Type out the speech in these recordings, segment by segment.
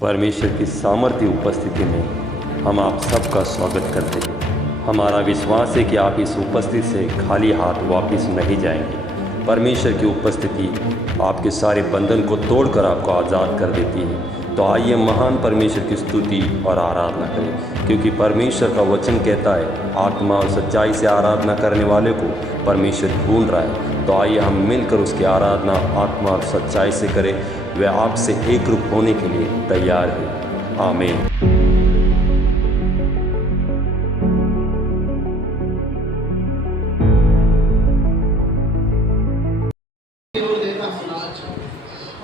परमेश्वर की सामर्थ्य उपस्थिति में हम आप सबका स्वागत करते हैं। हमारा विश्वास है कि आप इस उपस्थिति से खाली हाथ वापस नहीं जाएंगे। परमेश्वर की उपस्थिति आपके सारे बंधन को तोड़कर आपको आज़ाद कर देती है। तो आइए महान परमेश्वर की स्तुति और आराधना करें, क्योंकि परमेश्वर का वचन कहता है आत्मा और सच्चाई से आराधना करने वाले को परमेश्वर ढूंढ रहा है। तो आइए हम मिलकर उसकी आराधना आत्मा और सच्चाई से करें। वह आपसे एक रूप होने के लिए तैयार है। आमीन।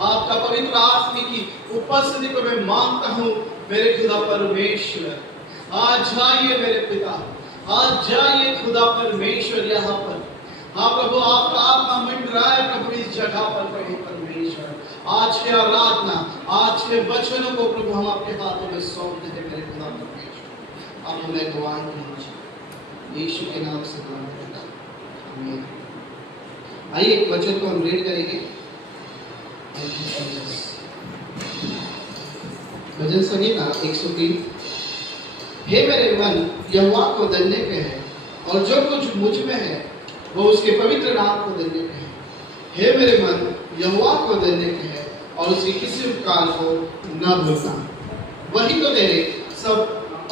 आपका पवित्र आत्मा की उपस्थिति को मैं मांगता हूँ मेरे खुदा परमेश्वर। आज जाइए मेरे पिता, आज जाइए खुदा परमेश्वर यहाँ पर। हाँ प्रभु, आपका आत्मा मंडराए प्रभु इस जगह पर प्रभु परमेश्वर। आज के आराधना, आज के वचनों को प्रभु हम आपके हाथों में सौंप देते मेरे खुदा परमेश्वर। आप हमें गवाही दीजिए यीशु के नाम से मांगते हैं, आमीन। आइए एक वचन को हम रीड करेंगे। भजन संगीता 103। हे मेरे मन यहोवा को धन्य कहे, और जो कुछ मुझ में है वो उसके पवित्र नाम को धन्य कहे। हे मेरे मन यहोवा को धन्य कहे, और उसके किसी उपकार को न भूलना। वही तो तेरे सब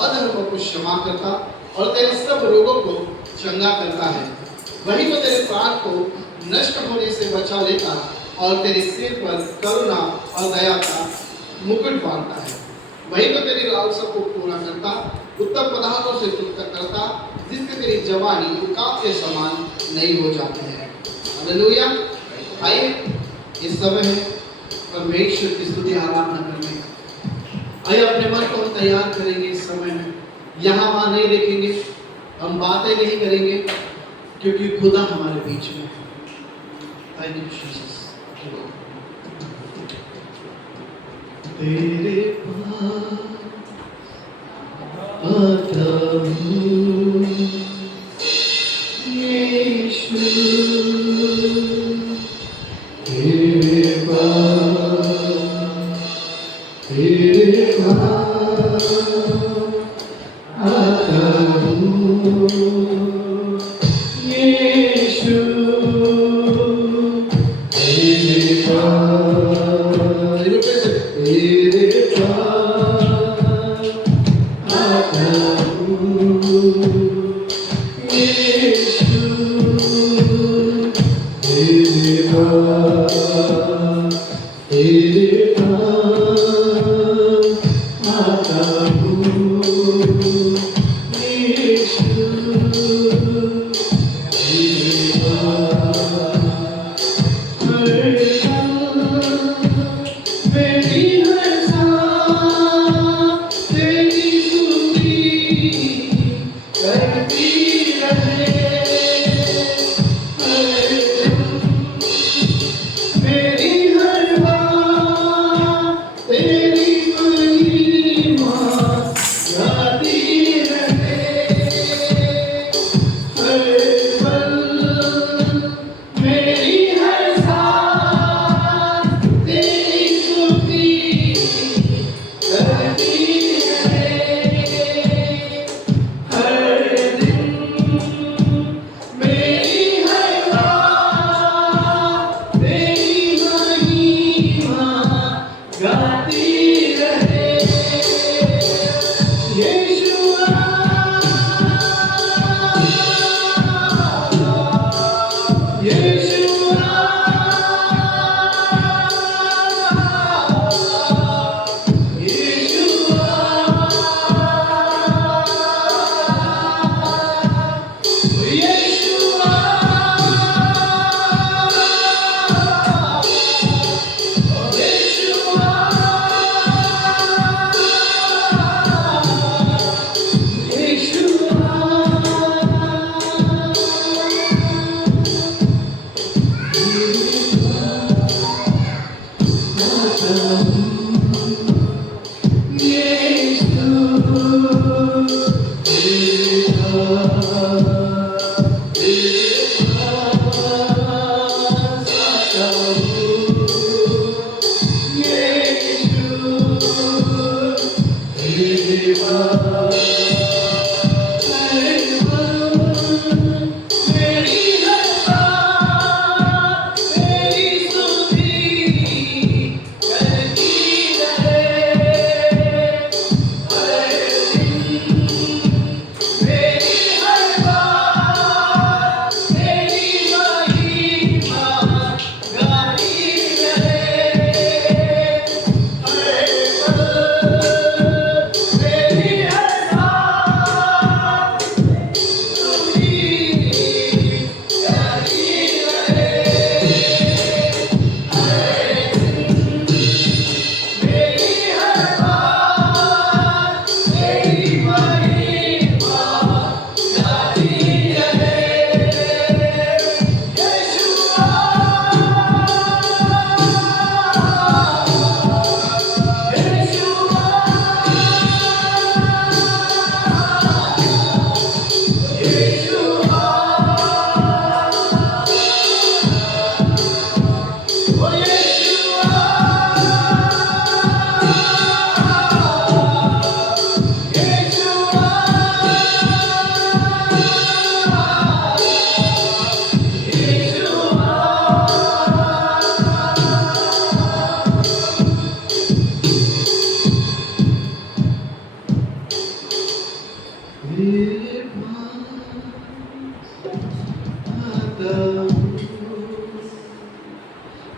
अधर्मों को क्षमा करता और तेरे सब रोगों को चंगा करता है। वही तो तेरे प्राण को नष्ट होने से बचा लेता और तेरे सिर पर करुणा और दया का मुकुट बांधता है। वही तो तेरी लालसा को पूरा करता, उत्तम पदार्थों से तृप्त करता, जिससे तेरी जवानी उकाब के समान नहीं हो जाती है। हालेलुया। आइए इस समय है परमेश्वर की स्तुति आराधना करने का। आइए अपने मन को हम तैयार करेंगे। इस समय में यहाँ वहाँ नहीं देखेंगे, हम बातें नहीं करेंगे, क्योंकि खुदा हमारे बीच में है। Thank you Jesus. तेरे पास आता हूँ यीशु, तेरे पास आता हूँ यीशु, तेरे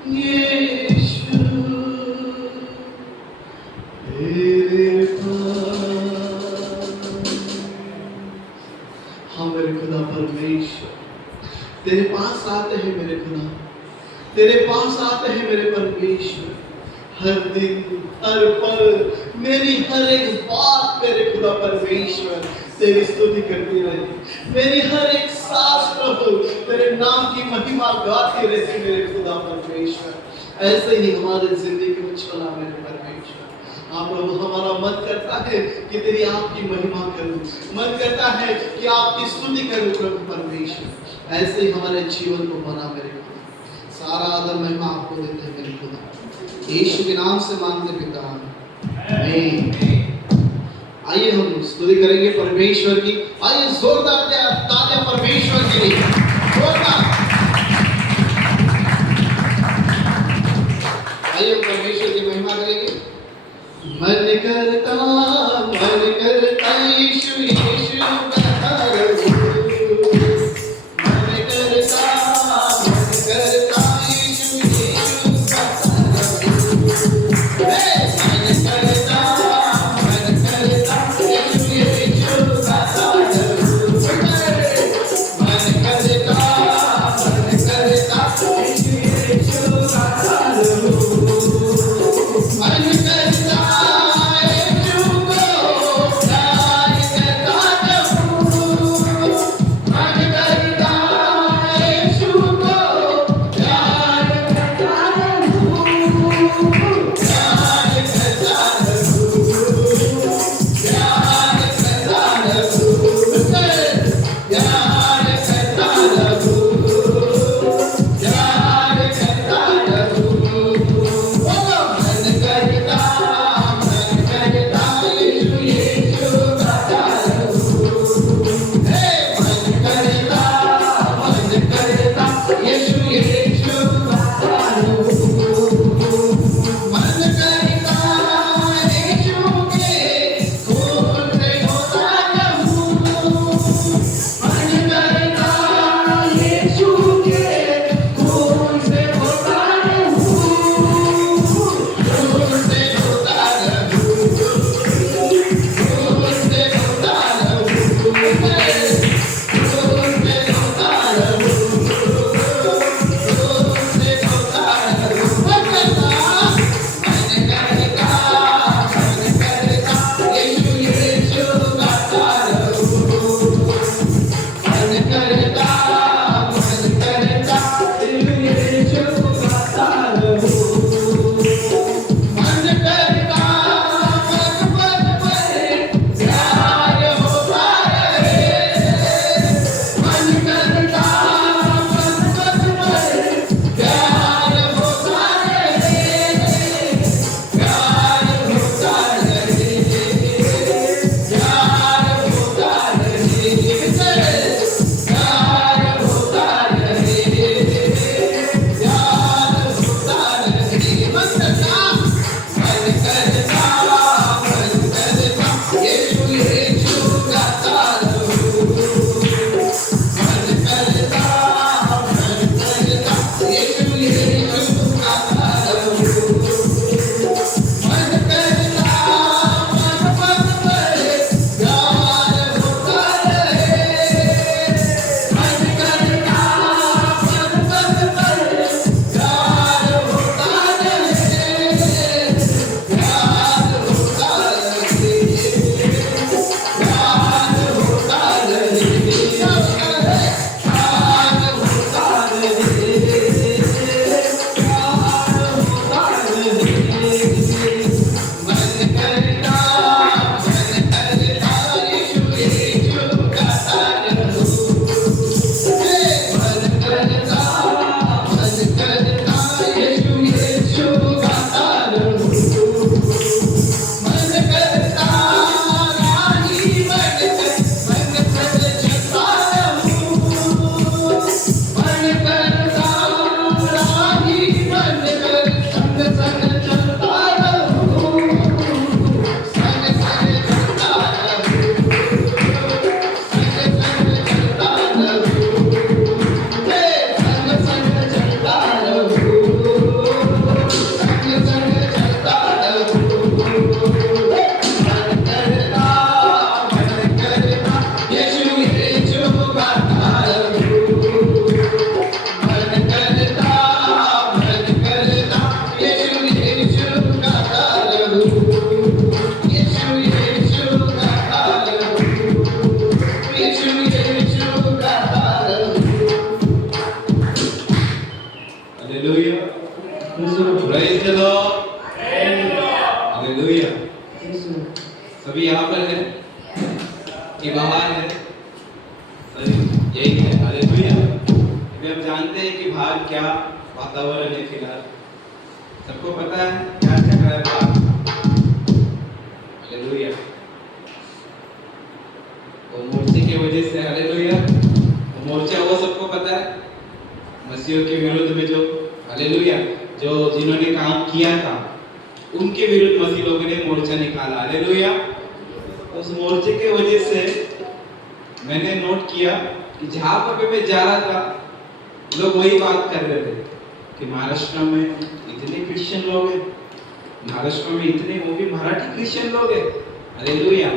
यीशु तेरे पास। हाँ मेरे खुदा परमेश्वर, तेरे पास आते हैं मेरे खुदा, तेरे पास आते हैं मेरे परमेश्वर। हर दिन हर पल मेरी हर एक बात मेरे खुदा परमेश्वर तेरी स्तुति करती रहे। मेरी हर एक सांस प्रभु तेरे नाम की महिमा गाती रहती मेरे खुदा परमेश्वर। ऐसे ही हमारे जिंदगी में चला मेरे परमेश्वर। हाँ प्रभु, हमारा मन करता है कि तेरी आपकी महिमा करूं, मन करता है कि आपकी स्तुति करूं प्रभु परमेश्वर। ऐसे ही हमारे जीवन को बना मेरे खुदा। सारा आदर महिमा आपको देते हैं मेरे खुदा, यीशु के नाम से मांगते पिता, आमीन। आइए हम स्तुति करेंगे परमेश्वर की। आइए जोरदार तालियां परमेश्वर के लिए, जोरदार। आइए हम परमेश्वर की महिमा करेंगे। मन करता यीशु यीशु गाता रहूं। मन करता यीशु यीशु गाता रहूं। मन करता यीशु यीशु गाता रहूं। मन करता बाहर क्या वातावरण है फिलहाल? सबको पता है क्या चल रहा है बाहर? हालेलुया। वो मोर्चे की वजह से, हालेलुया, वो मोर्चा वो सबको पता है मसीह के विरुद्ध में जो, हालेलुया, जो जिन्होंने काम किया था उनके विरुद्ध मसीह लोगों ने मोर्चा निकाला, हालेलुया। उस मोर्चे के वजह से मैंने नोट किया कि जहां पर मैं जा रहा था लोग वही बात कर रहे थे कि महाराष्ट्र में इतने क्रिश्चियन लोग हैं, महाराष्ट्र में इतने, वो भी मराठी क्रिश्चियन लोग हैं, हालेलुया।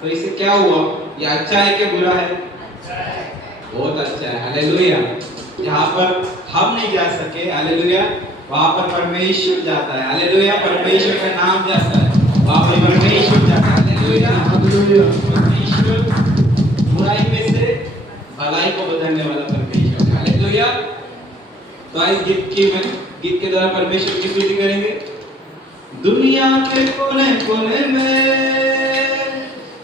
तो इससे क्या हुआ? ये अच्छा है कि बुरा है? बहुत अच्छा है, हालेलुया। जहां पर हम नहीं जा सके, हालेलुया, वहां पर परमेश्वर जाता है, हालेलुया। परमेश्वर का नाम जाता है, वहां पर परमेश्वर जाता है, हालेलुया, हालेलुया। परमेश्वर बुराई में से भलाई को बदलने वाला परमेश्वर, हालेलुया। तो इस गीत के द्वारा परमेश्वर की स्तुति करेंगे। दुनिया के कोने कोने में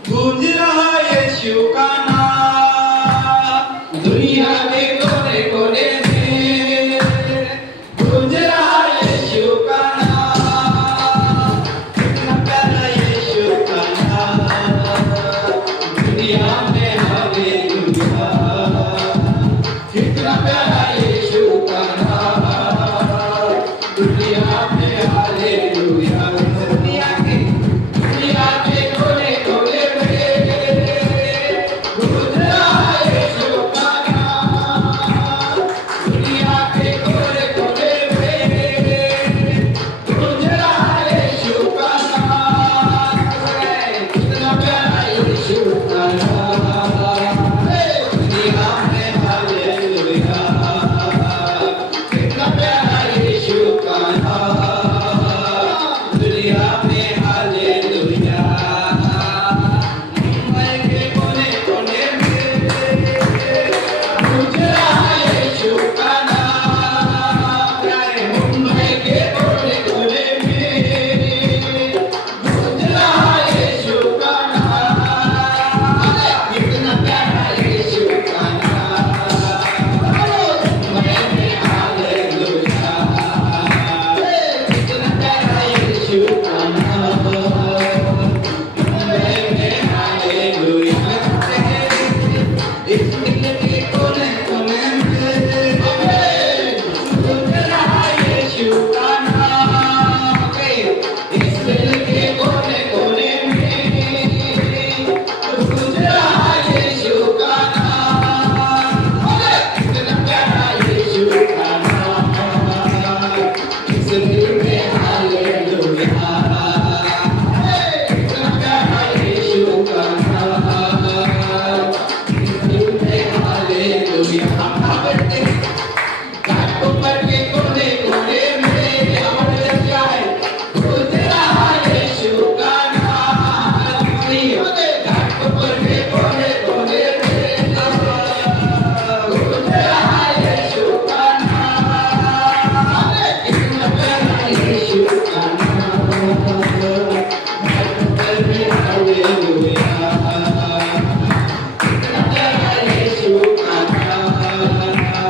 गूंज रहा यीशु का नाम, दुनिया के कोने कोने में गूंज रहा यीशु का नाम, कितना प्यारा यीशु का नाम, दुनिया में हालेलुया, कितना प्यारा यीशु का नाम, दुनिया में हालेलुया। दुनिया के कोने कोने में गूंज रहा यीशु का नाम, दुनिया के कोने कोने में गूंज रहा यीशु का नाम, कितना प्यारा यीशु का नाम, दुनिया में हालेलुया, कितना प्यारा यीशु का नाम, दुनिया में हालेलुया। मुंबई के कोने कोने में गूंज रहा यीशु का नाम, मुंबई के कोने कोने में गूंज रहा यीशु का नाम, कितना प्यारा यीशु का नाम, मुंबई में हालेलुया, कितना प्यारा यीशु का नाम, मुंबई में हालेलुया। इस दिल के कोने कोने में गूंज रहा यीशु का नाम, इस दिल के कोने कोने में गूंज रहा यीशु का नाम, कितना प्यारा यीशु का नाम, इस दिल में हालेलुया, कितना प्यारा यीशु का नाम, इस दिल में हालेलुया। हम पढ़ते हैं घाट ऊपर के कोने कोने में हमारे क्या है? गूंज रहा यीशु का नाम, घाट ऊपर के कोने कोने में गूंज रहा यीशु का नाम, कितना प्यारा यीशु का नाम, घाट ऊपर में हालेलुया, कितना प्यारा यीशु का नाम,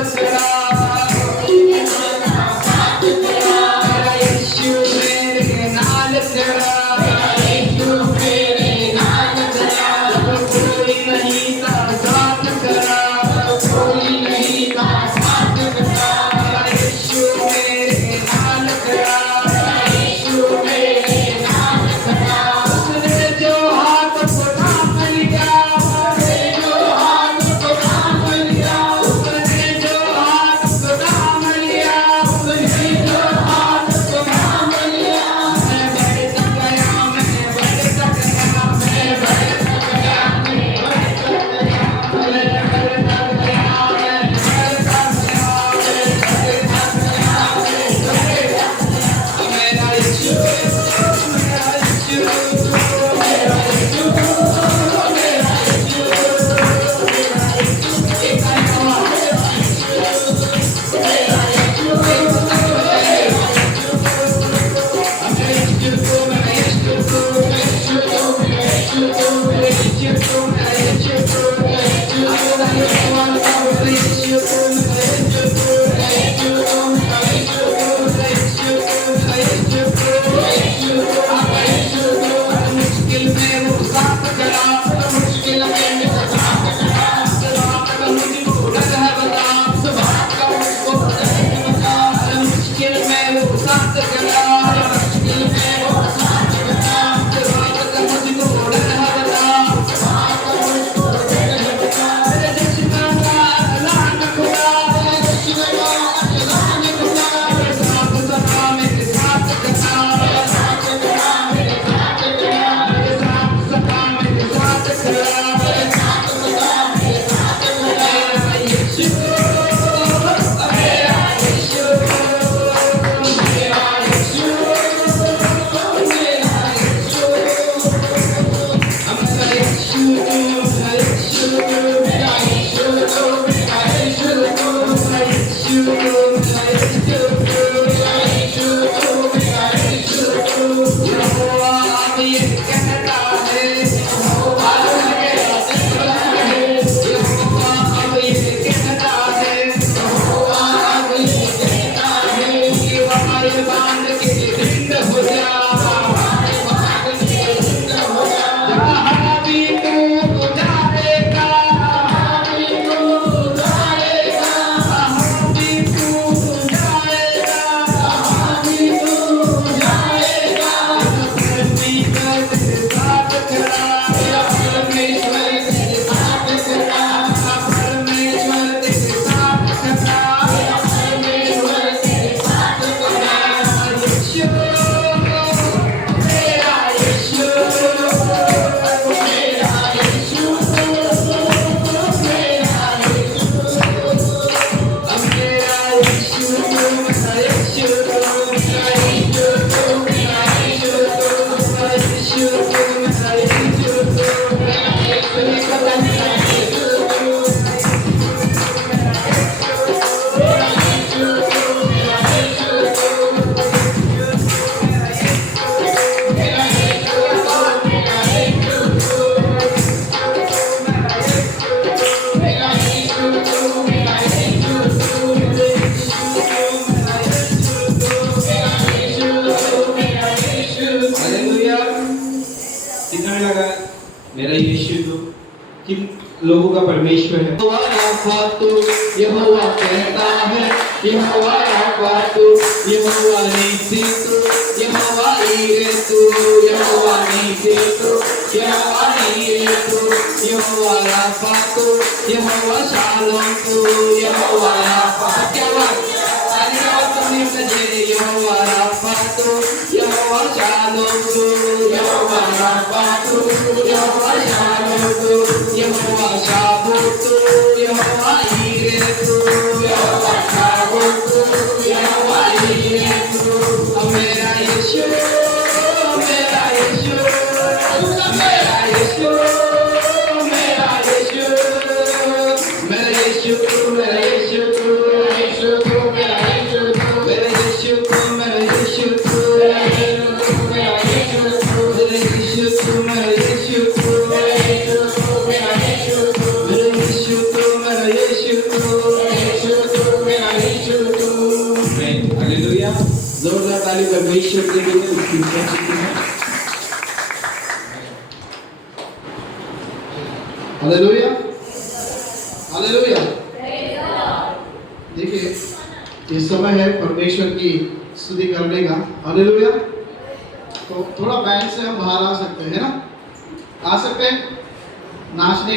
करा, मेरा यीशु मेरे नाल खड़ा, कोई नहीं था साथ खड़ा, मेरा यीशु मेरे नाल खड़ा, उसने जो हाथ को थाम लिया, उसने जो हाथ को थाम लिया, मैं बढ़ता गया, मैं बढ़ता गया, मैं बढ़ता गया, मैं बढ़ता गया, मैं बढ़ता गया, मैं बढ़ता गया, मेरा यीशु, मेरा यीशु, मेरा यीशु, मेरा यीशु, एक आया मुश्किल में वो साथ खड़ा, मुश्किल में वो साथ खड़ा, सुभान का मुझको डर है बता, सुभान का मुझको डर है बता, मुश्किल में वो साथ खड़ा, मुश्किल में वो साथ खड़ा, सुभान का मुझको डर है बता, सुभान का मुझको डर है बता, मेरे दुश्मन का ऐलान खुदा, मेरे दुश्मन का ऐलान खुदा, मेरे साथ सदा मेरे साथ खड़ा, मेरे साथ खड़ा, मेरे साथ खड़ा, मेरे साथ सदा मेरे साथ खड़ा, मेरे साथ सदा मेरे साथ खड़ा, मेरा यीशु, मेरा यीशु, मेरा यीशु, मेरा यीशु, मेरा यीशु, मेरा यीशु, मेरा यीशु, मेरा यीशु, मेरा यीशु, मेरा यीशु, मेरा यीशु, यहोवा अब ये कहता है, यहोवा अब ये कहता है, यहोवा अब ये कहता है, यहोवा अब ये कहता है कि हमारे बांध के ढिंड हो जा, हमारे बांध के ढिंड हो जा, जहाँ भी तू जाएगा, जहाँ भी तू जाएगा, जहाँ भी तू जाएगा, जहाँ भी तू जाएगा, परमेश्वर तेरे साथ खड़ा, मेरा परमेश्वर तेरे साथ खड़ा, परमेश्वर तेरे साथ खड़ा, मेरा परमेश्वर तेरे साथ खड़ा, यीशु, मेरा यीशु, मेरा यीशु, मेरा यीशु, मेरा यीशु, हालेलुया। कितना लगा मेरा यीशु तो किन लोगों का परमेश्वर है। यहोवा राफा तू, यहोवा कहता है, यहोवा राफा तू, यहोवा नीति तू, यहोवा ईरे तू, यहोवा नीति तू, यहोवा ईरे तू, यहोवा राफा तू, यहोवा शालोम तू, यहोवा राफा क्या बात यहोवा राफा तू, यहोवा शालोम तू, यहोवा राफा तू, यहोवा शालोम तू, यहोवा शाबूत तू, यहोवा ईरे तू, यहोवा शाबूत तू, यहोवा ईरे तू, मेरा यीशु, मेरा यीशु, मेरा यीशु, मेरा यीशु, मेरा यीशु, मेरा यीशु, मेरा यीशु, मेरा यीशु, मेरा यीशु, मेरा यीशु, मेरा यीशु, मेरा यीशु, मेरा यीशु, परमेश्वर के लिए उसकी उपस्थिति में हालेलुया, हालेलुया। देखिए ये समय है परमेश्वर की स्तुति करने का। हालेलुया। तो थोड़ा बैंड से हम बाहर आ सकते हैं ना, आ सकते हैं नाचने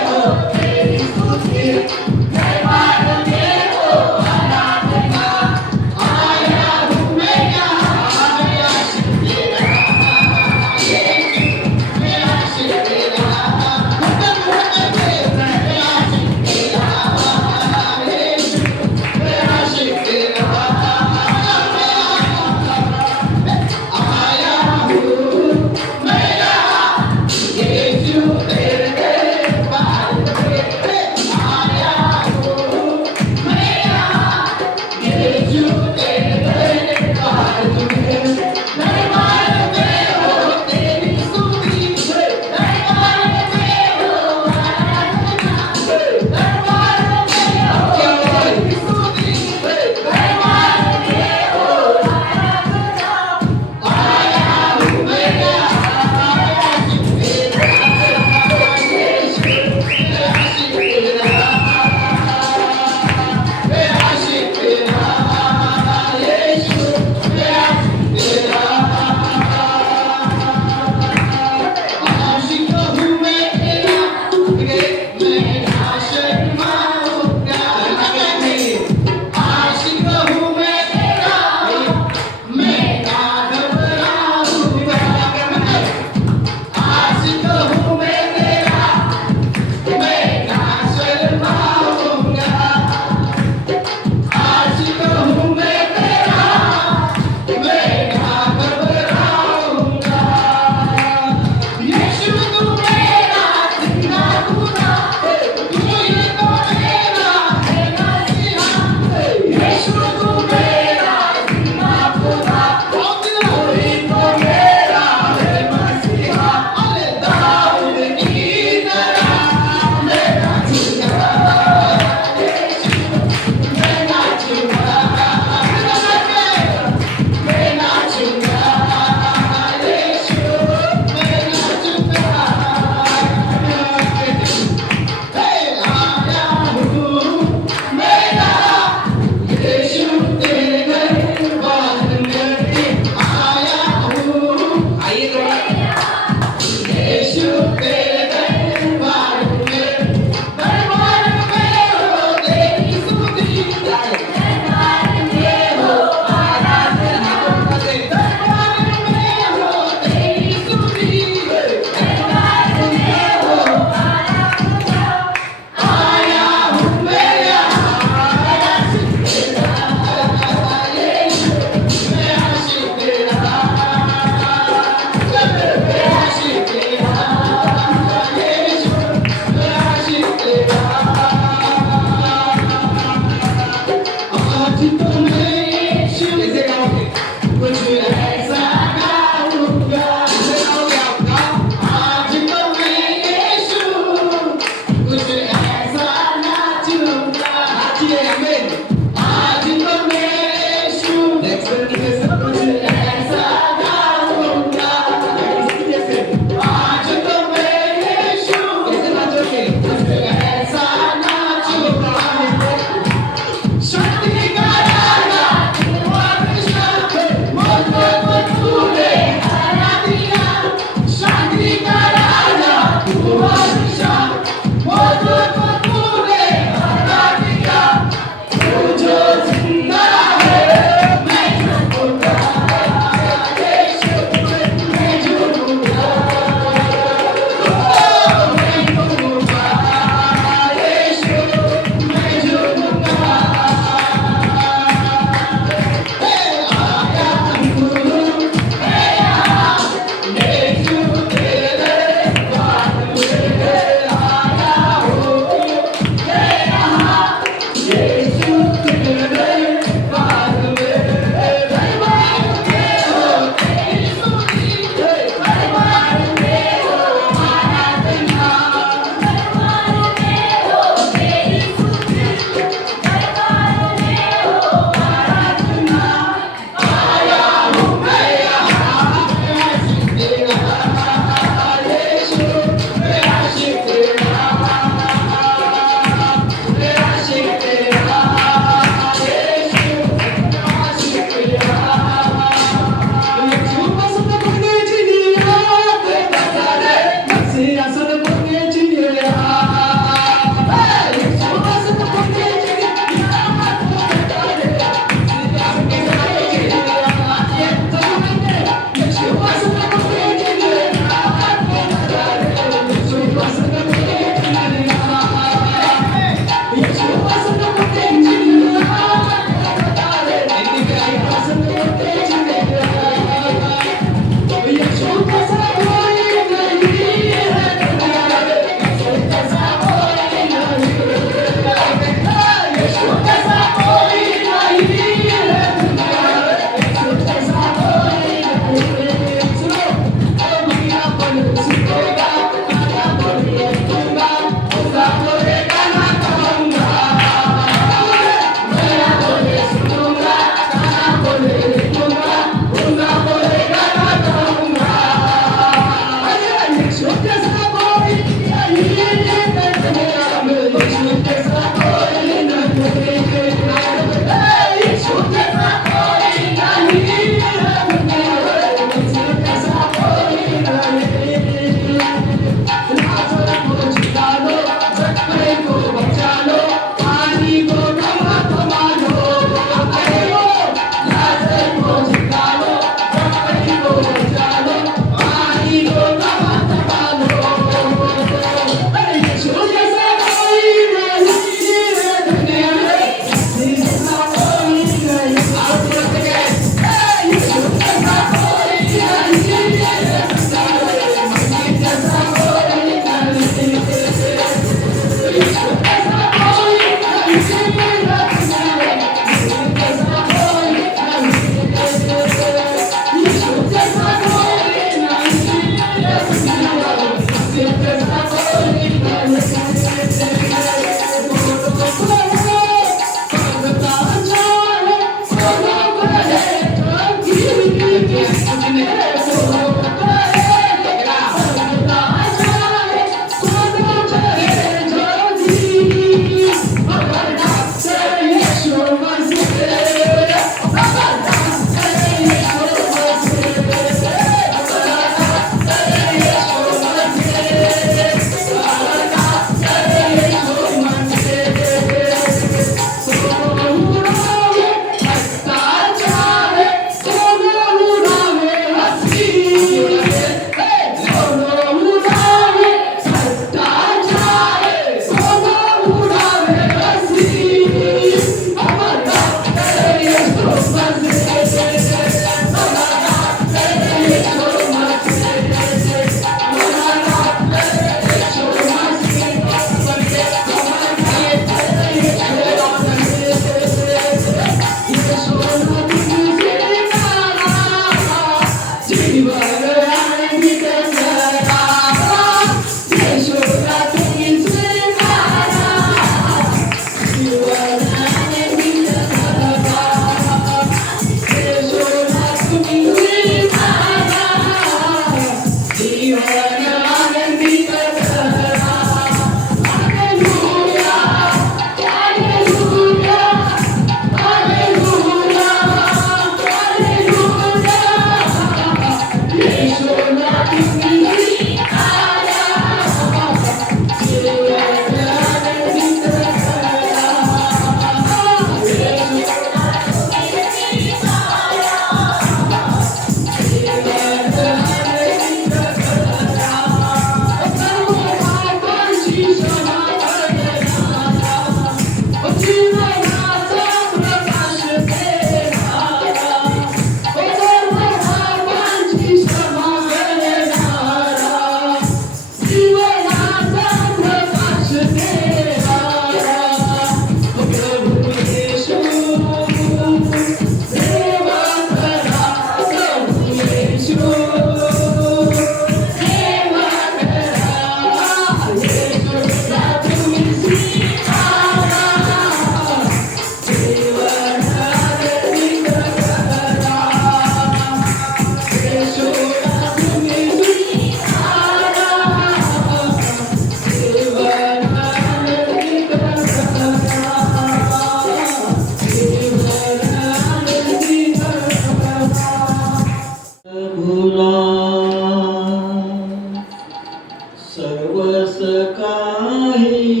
नाही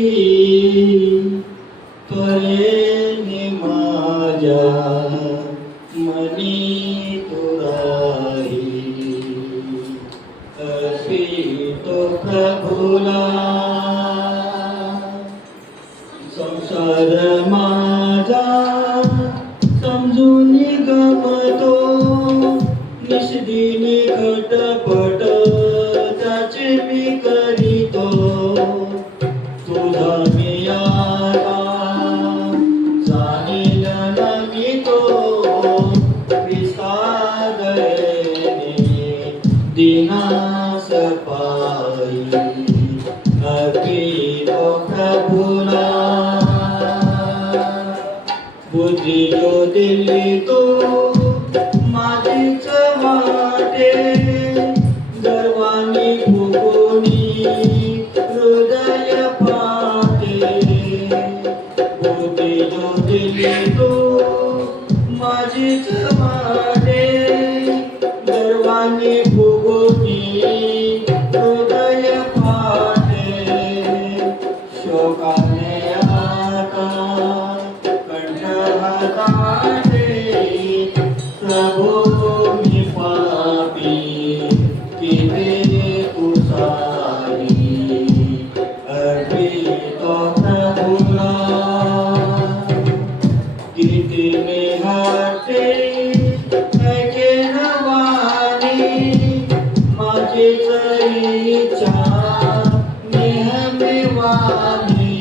त्वरेने माझ्या मनी तू राही अर्पितो प्रभुला संसार माझा समजून गमतो निषदिनी खटपट त्याचे मी करीतो तुझा मी आला जाणील नाही तो विसागरेने दिनास पायी अर्पितो प्रभुला बुद्धी जो दिली तो माझीच वाटे गर्वानी फुगोनी हृदय पाटे बुद्धी जो दिली तो माझीच वाटे गर्वानी फुगोनी हृदय पाटे शोकाने आता प्रभु मी पापी किती तुझारी अर्पितो प्रभुला किती मी हटे ऐके नवानी माझीच इच्छा नेहमी वाणी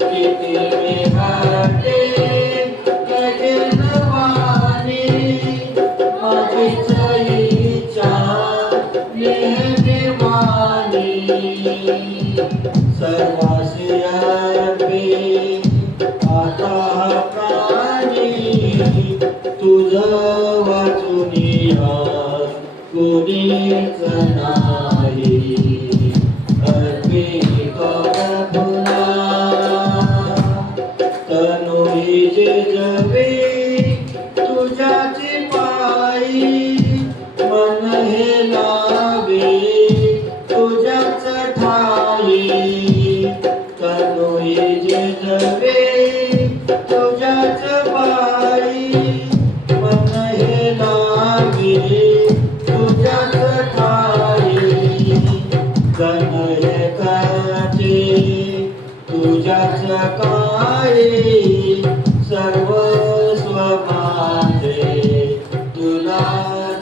किती मी हटे ऐके नवानी माझीच इच्छा नेहमी वाणी सर्वासी अर्पे आता प्राणी तुझं वाचून कोणीच नाही अर्पितो प्रभुला तनु जे जवे तुझ्याची पायी मन हे लावे तुझ्याच ठाई तनु जे जवे तुझ्याच पायी मन हे लावे तुझ्याच ठाई गण हे काचे तुझ्याच काय सर्वस्व माझे तुला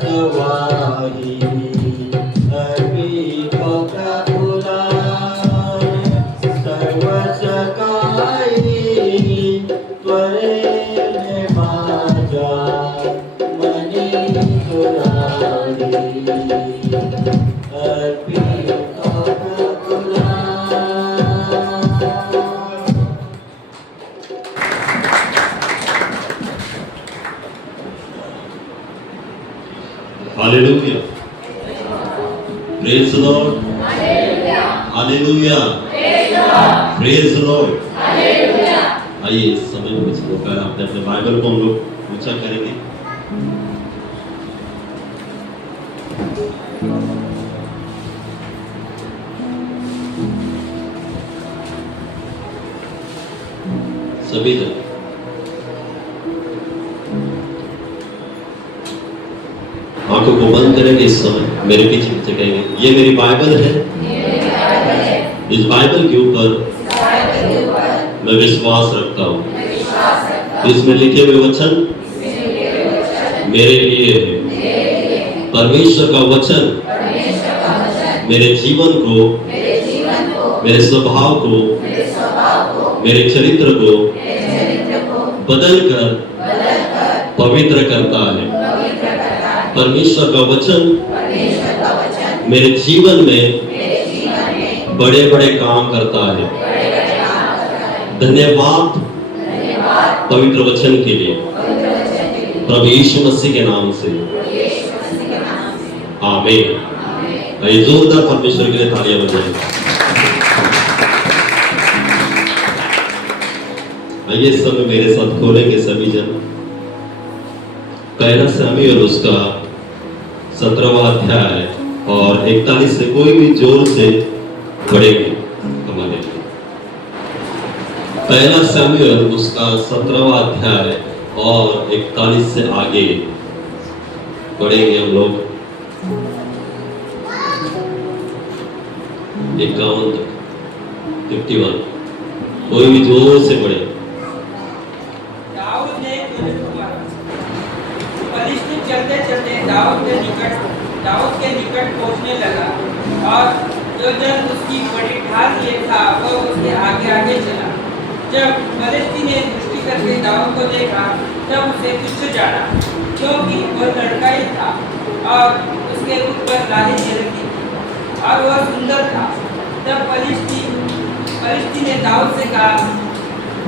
जवाही अर्पितो प्रभुला सर्वस्व काय त्वरेने माझ्या मनी तुला अर्पितो प्रभुला. Hallelujah. Praise the Lord. Hallelujah. Praise the Lord. आइए इस समय में कुछ लोग अपने अपने बाइबल को हम लोग ऊंचा करेंगे. सभी जन आंखों को बंद करेंगे इस समय मेरे पीछे पीछे कहेंगे ये मेरी बाइबल है इस बाइबल के ऊपर मैं विश्वास रखता हूँ इसमें लिखे हुए वचन मेरे लिए है परमेश्वर का वचन मेरे जीवन को मेरे स्वभाव को मेरे चरित्र को बदलकर पवित्र करता है परमेश्वर का वचन मेरे जीवन में बड़े बड़े काम करता है धन्यवाद पवित्र वचन के लिए प्रभु यीशु मसीह के नाम से आमीन आइए जोरदार परमेश्वर के लिए तालियां बजाएं आइए इस समय मेरे साथ खोलेंगे सभी जन पहला समय और उसका 17वां अध्याय और 41 से कोई भी जोर से पढ़ेंगे हमारे लिए। पहला शमूएल उसका 17वां अध्याय और 41 से आगे पढ़ेंगे हम लोग। 51 तक, 51, कोई भी जोर से पढ़े। दाऊद ने गोलियत को मारा। फलिस्ती चलते चलते दाऊद के निकट पहुंचने लगा और जो जन उसकी बड़ी ढाल लिए था वह उसके आगे आगे चला। जब फलिस्ती ने दृष्टि करके दाऊद को देखा तब उसे तुच्छ जाना, क्योंकि वह लड़का ही था और उसके मुख पर लाली झलकती थी और वह सुंदर था। तब फलिस्ती ने दाऊद से कहा,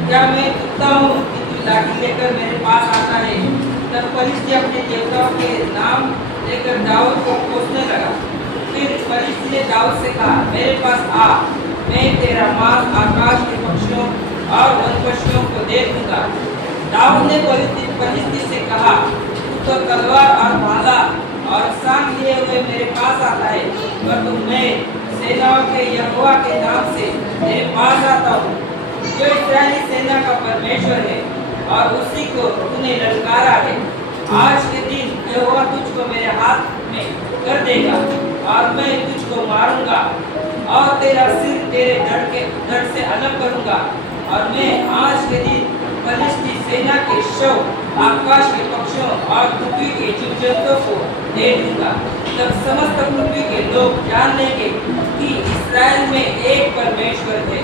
क्या मैं कुत्ता हूँ कि तू लाठी लेकर मेरे पास आता है? तब फलिस्ती अपने देवताओं के नाम लेकर दाऊद को कोसने लगा। फिर फलिस्ती ने दाऊद से कहा, मेरे पास आ, मैं तेरा मांस आकाश के पक्षियों और वन पक्षियों को दे दूंगा। दाऊद ने फलिस्ती से कहा, तू तो तलवार और भाला और सांग लिए हुए मेरे पास आता है, परंतु मैं सेनाओं के यहोवा के नाम से तेरे पास आता हूँ, जो इस्राएली सेना का परमेश्वर है और उसी को तूने ललकारा है। आज के दिन यहोवा तुझको मेरे हाथ में कर देगा और मैं तुझको मारूंगा और तेरा सिर तेरे धड़ से अलग करूंगा। और मैं आज के दिन फलिस्ती सेना के शव आकाश के पक्षियों और पृथ्वी के जीव-जंतुओं को दे दूंगा। तब समस्त पृथ्वी के लोग जान लेंगे कि इस्राएल में एक परमेश्वर है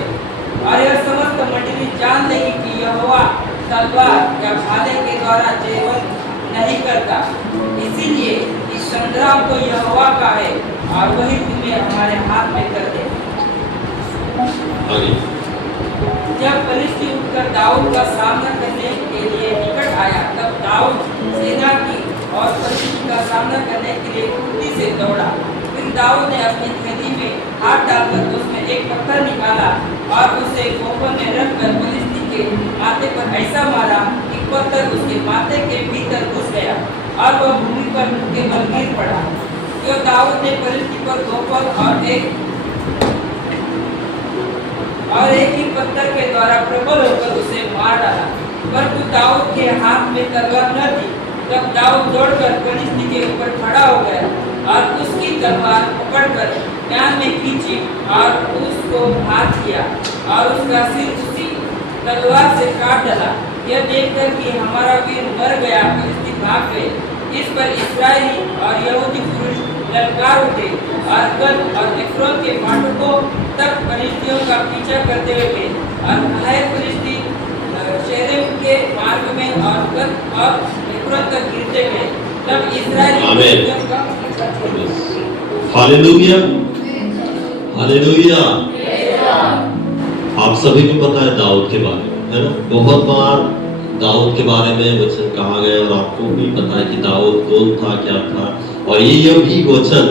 और यह समस्त मंडली जान लेगी कि यहोवा तलवार या भाले के द्वारा जीवन नहीं करता। इसीलिए इस संग्राम तो यहोवा का है और वही तुम्हें हमारे हाथ में कर दे। जब फलिस्ती उठकर दाऊद का सामना करने के लिए निकट आया, तब दाऊद सेना की और फलिस्ती का सामना करने के लिए फुर्ती से दौड़ा। फिर दाऊद ने अपनी थैली में हाथ डालकर उसमें एक पत्थर निकाला और उसे कोपन में रखकर फलिस्ती के माथे पर ऐसा मारा कि पत्थर उसके माथे के भीतर घुस गया और वह भूमि पर के बल गिर पड़ा। जो दाऊद ने फलिस्ती पर कोपन और एक ही पत्थर के द्वारा प्रबल होकर उसे मार डाला, परंतु दाऊद के हाथ में तलवार न थी। तब दाऊद दौड़कर फलिस्ती के ऊपर खड़ा हो गया और उसकी तलवार पकड़कर कान में खींची और उसको हाथ किया और उसका सिर उसी तलवार से काट डाला। यह देखकर कि हमारा वीर मर गया, फलिस्ती भाग गए। इस पर इस्राएली और यहूदी पुरुष ललकार उठे और गत और एफ्रोन के फाटकों तक फलिस्तियों का पीछा करते हुए गए और घायल फलिस्ती शेरेम के मार्ग में और गत और एफ्रोन तक गिरते गए। तब इस्राएली हालेलुया, हालेलुया। आप सभी को पता है दाऊद के बारे में, है ना? बहुत बार दाऊद के बारे में वचन कहा गया और आपको भी पता है कि दाऊद कौन था, क्या था। और ये भी वचन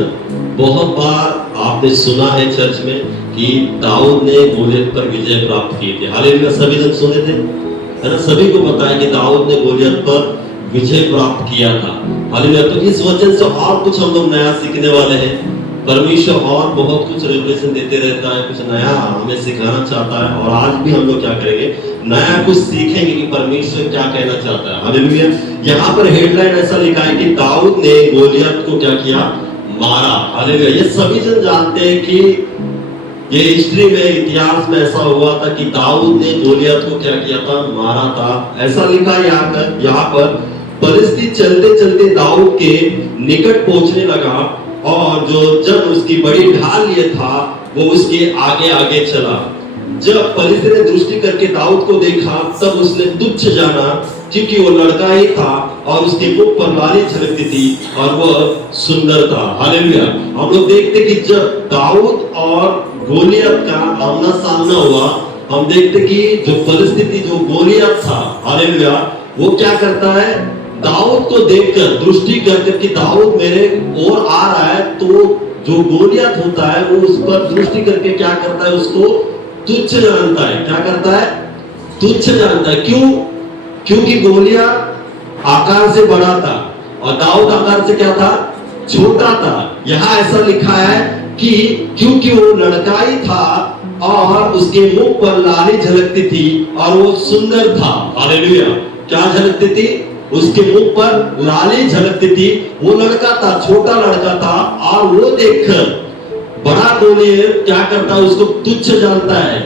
बहुत बार आपने सुना है चर्च में कि दाऊद ने गोलियत पर विजय प्राप्त की थी। हालेलुया, सभी जन सुने थे, है ना? सभी को पता है कि दाऊद ने गोलियत पर विजय प्राप्त किया था। हालेलुया। तो इस वचन से और कुछ हम लोग नया सीखने वाले हैं। परमेश्वर और बहुत कुछ रेवलेशन देते रहता है, कुछ नया हमें सिखाना चाहता है और आज भी हम लोग क्या करेंगे, नया कुछ सीखेंगे कि परमेश्वर क्या कहना चाहता है। हालेलुया। यहाँ पर हेडलाइन ऐसा लिखा है कि दाऊद ने गोलियत को क्या किया, मारा। हालेलुया। ये सभी जन जानते हैं कि ये हिस्ट्री में, इतिहास में ऐसा हुआ था कि दाऊद ने गोलियत को क्या किया था, मारा था। ऐसा लिखा यहाँ पर फलिस्ती चलते चलते दाऊद के निकट पहुंचने लगा और जो जन उसकी बड़ी ढाल लिए था वो उसके आगे आगे चला। जब फलिस्ती ने दृष्टि करके दाऊद को देखा तब उसने तुच्छ जाना, क्योंकि वो लड़का ही था और उसके मुख पर लाली झलकती थी और वह सुंदर था। हालेलुया। हम लोग देखते कि जब दाऊद और गोलियत का आमना सामना हुआ, हम देखते कि जो परिस्थिति, जो गोलियत था, हालेलुया, वो क्या करता है, दाऊद को देखकर दृष्टि करकर कि दाऊद मेरे ओर आ रहा है, तो जो गोलियत होता है वो उस पर दृष्टि करके क्या करता है, उसको तुच्छ जानता है। क्या करता है? तुच्छ जानता है। क्यों? क्योंकि गोलियत आकार से बड़ा था और दाऊद आकार से क्या था, छोटा था। यहाँ ऐसा लिखा है कि क्योंकि वो लड़का ही था और उसके मुंह पर लाली झलकती थी और वो सुंदर था। हालेलुया। क्या झलकती थी? उसके मुंह पर लाली झलकती थी। वो लड़का था, छोटा लड़का था, और वो देखकर बड़ा गोलियत क्या करता है, उसको तुच्छ जानता है।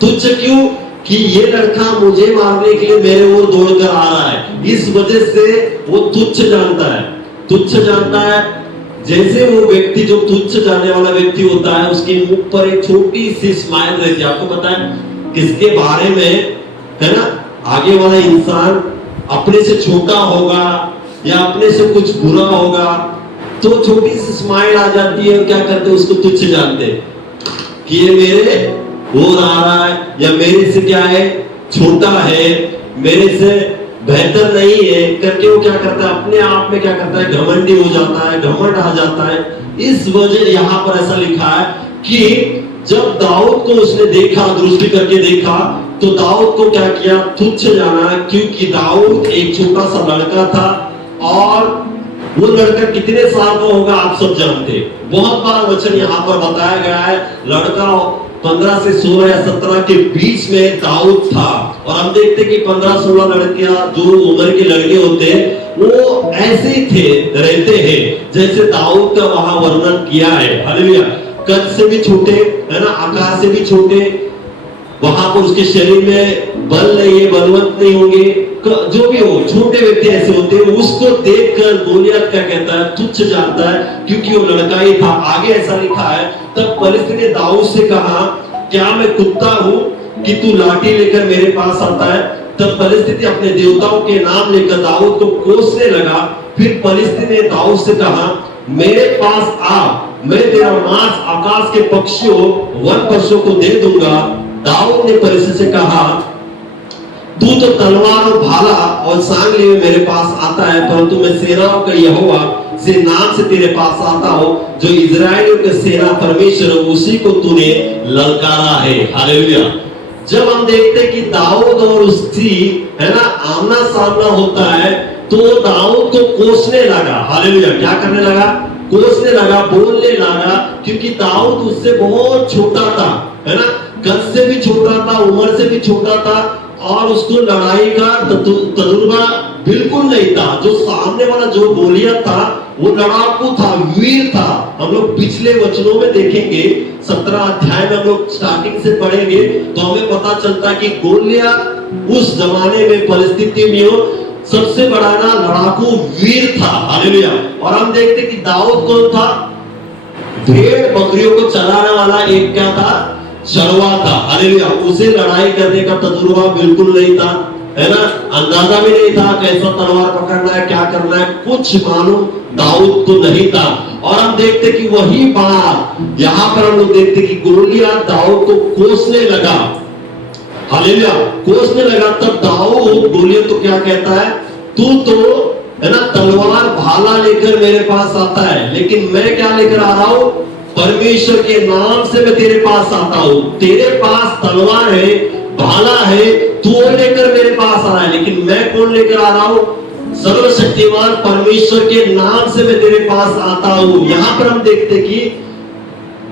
तुच्छ क्यों? कि ये लड़का मुझे मारने के लिए मेरे ओर दौड़कर आ रहा है, इस वजह से वो तुच्छ जानता है। तुच्छ जानता है। जैसे वो व्यक्ति जो तुच्छ जानने वाला व्यक्ति होता है, उसके मुख पर एक छोटी सी स्माइल रहती है। आपको पता है किसके बारे में, है ना? आगे वाला इंसान अपने से छोटा होगा या अपने से कुछ बुरा होगा तो छोटी सी स्माइल आ जाती है और क्या करते हैं, उसको तुच्छ जानते हैं कि ये मेरे ओर आ रहा है या मेरे से क्या है, छोटा है, मेरे से बेहतर नहीं है करके वो क्या करता है, अपने आप में क्या करता है, घमंडी हो जाता है, घमंड आ जाता है। इस वजह यहां पर ऐसा लिखा है कि जब दाऊद को उसने देखा, दृष्टि करके देखा, तो दाऊद को क्या किया, तुच्छ जाना, क्योंकि दाऊद एक छोटा सा लड़का था और वो लड़का कितने साल का होगा आप सब जानते हैं। बहुत बड़ा वचन यहाँ पर बताया गया है। लड़का 15 से 16 या 17 के बीच में दाऊद था। और हम देखते कि 15-16 लड़कियां जो उम्र के लड़के होते हैं वो ऐसे ही थे, रहते हैं जैसे दाऊद का वहां वर्णन किया है। हालेलुया। कद से भी छोटे, है ना, आकार से भी छोटे, वहां पर उसके शरीर में बल नहीं है, बलवंत नहीं होंगे, जो भी हो, छोटे व्यक्ति ऐसे होते हैं। उसको देखकर गोलियत क्या कहता है, तुच्छ जानता है, क्योंकि वो लड़का ही था। आगे ऐसा लिखा है, तब पलिश्ती ने दाऊद से कहा, क्या मैं कुत्ता हूं कि तू लाठी लेकर मेरे पास आता है? तब पलिश्ती अपने देवताओं के नाम लेकर दाऊद को कोसने लगा। फिर पलिश्ती ने दाऊद से कहा, मेरे पास आ, मैं तेरा मांस आकाश के पक्षियों, वन पशुओं को दे दूंगा। दाऊद ने पलिश्ती से कहा, तू तो तलवार और भाला और सांग लिए मेरे पास आता है, परंतु मैं सेनाओं का यहोवा से नाम से तेरे पास आता हूं, जो इजराइलियों के सेना परमेश्वर, उसी को तूने ललकारा है। हालेलुया। जब हम देखते कि दाऊद और उसकी, है ना, आमना सामना होता है, तो दाऊद को कोसने लगा। हालेलुया। क्या करने लगा? कोसने लगा, बोलने लगा, क्योंकि दाऊद उससे बहुत छोटा था, है ना, कद से भी छोटा था, उम्र से भी छोटा था, और उसको लड़ाई का तजुर्बा बिल्कुल नहीं था। जो सामने वाला जो गोलियत था वो लड़ाकू था, वीर था। हम लोग पिछले वचनों में देखेंगे, 17 अध्याय में हम लोग स्टार्टिंग से पढ़ेंगे तो हमें पता चलता कि गोलियत उस जमाने में परिस्थिति में सबसे बड़ा ना लड़ाकू वीर था। हालेलुया। और हम देखते कि दाऊद कौन था? भेड़ बकरियों को चलाने वाला एक क्या था? चरवा था। हालेलुया। उसे लड़ाई करने का तजुर्बा बिल्कुल नहीं था, है ना, अंदाजा भी नहीं था कैसा तलवार पकड़ना है, क्या करना है, कुछ मालूम दाऊद को नहीं था। और हम देखते कि वही बात यहाँ पर हम लोग देखते कि गोलियत दाऊद को कोसने लगा। हालेलुया। कोसने लगा, तब दाऊद गोलियत को क्या कहता है, तू तो, है ना, तलवार भाला लेकर मेरे पास आता है, लेकिन मैं क्या लेकर आ रहा हूं? परमेश्वर के नाम से मैं तेरे पास आता हूं। तेरे पास तलवार है, भाला है, तू वो लेकर मेरे पास आ रहा है, लेकिन मैं कौन लेकर आ रहा हूं? सर्वशक्तिमान परमेश्वर के नाम से मैं तेरे पास आता हूं। यहां पर हम देखते कि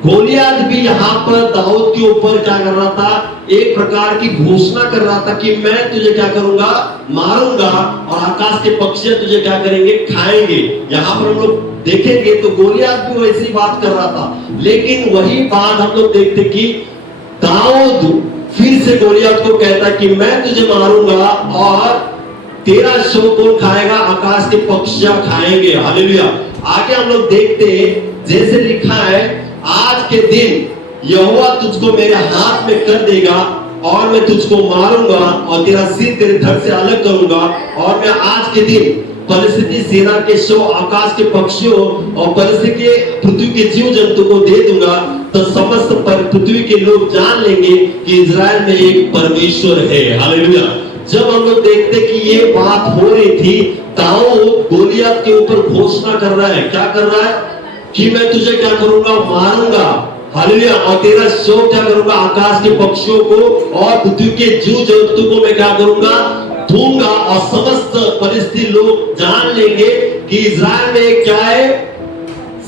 गोलियत भी यहाँ पर दाऊद के ऊपर क्या कर रहा था? एक प्रकार की घोषणा कर रहा था कि मैं तुझे क्या करूंगा? मारूंगा, और आकाश के पक्षी तुझे क्या करेंगे? खाएंगे। यहाँ पर हम लोग देखेंगे तो गोलियत भी वैसी बात कर रहा था, लेकिन वही बात हम लोग देखते कि दाऊद फिर से गोलियत को कहता कि मैं तुझे मारूंगा और तेरा शव कौन खाएगा? आकाश के पक्षियां खाएंगे। हालेलुया। आगे हम लोग देखते जैसे लिखा है, आज के दिन यहोवा तुझको मेरे हाथ में कर देगा और मैं तुझको मारूंगा और तेरा सिर तेरे धड़ से अलग करूंगा, और मैं आज के दिन परिस्थिति सेना के शव, आकाश के पक्षियों और परिस्थिति के पृथ्वी के जीव जंतु को दे दूंगा, तो समस्त पृथ्वी के लोग जान लेंगे कि इजराइल में एक परमेश्वर है। हालेलुया। जब हम लोग देखते कि ये बात हो रही थी, दाऊद गोलियत के ऊपर घोषणा कर रहा है। क्या कर रहा है? कि मैं तुझे क्या करूंगा? मारूंगा। हालेलुया। और तेरा शव क्या करूंगा? आकाश के पक्षियों को और पृथ्वी के जीव जंतु को मैं क्या करूंगा? दूंगा, और समस्त परिस्थिति लोग जान लेंगे कि इजराइल में क्या है?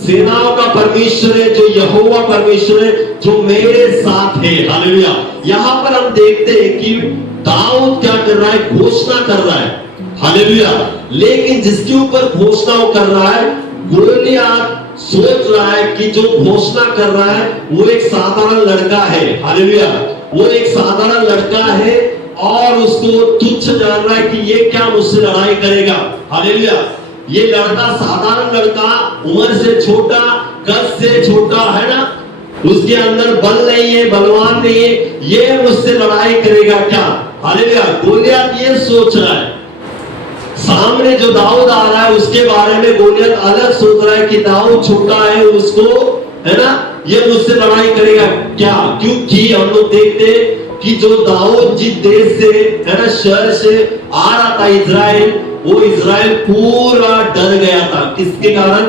सेनाओं का परमेश्वर है, जो यहोवा परमेश्वर है, जो मेरे साथ है। हालेलुया। यहाँ पर हम देखते हैं कि दाऊद क्या कर रहा है, घोषणा कर रहा है। हालेलुया। लेकिन जिसके ऊपर घोषणा वो कर रहा है, गोलियत सोच रहा है कि जो घोषणा कर रहा है वो एक साधारण लड़का है। हालेलुया। वो एक साधारण लड़का है और उसको तुच्छ जान रहा है कि ये क्या मुझसे लड़ाई करेगा। हालेलुया। ये लड़का साधारण लड़का, उम्र से छोटा, कद से छोटा है ना, उसके अंदर बल नहीं है, बलवान नहीं है, ये मुझसे लड़ाई करेगा क्या। हालेलुया। गोलियत ये सोच रहा है। सामने जो दाऊद आ रहा है उसके बारे में गोलियत अलग सोच रहा है कि दाऊद छोटा है, उसको है ना, ये मुझसे लड़ाई करेगा क्या। क्योंकि हम लोग देखते कि जो दाऊद जिस देश से है ना, शहर से आ रहा था इजराइल, वो इजराइल पूरा डर गया था। किसके कारण?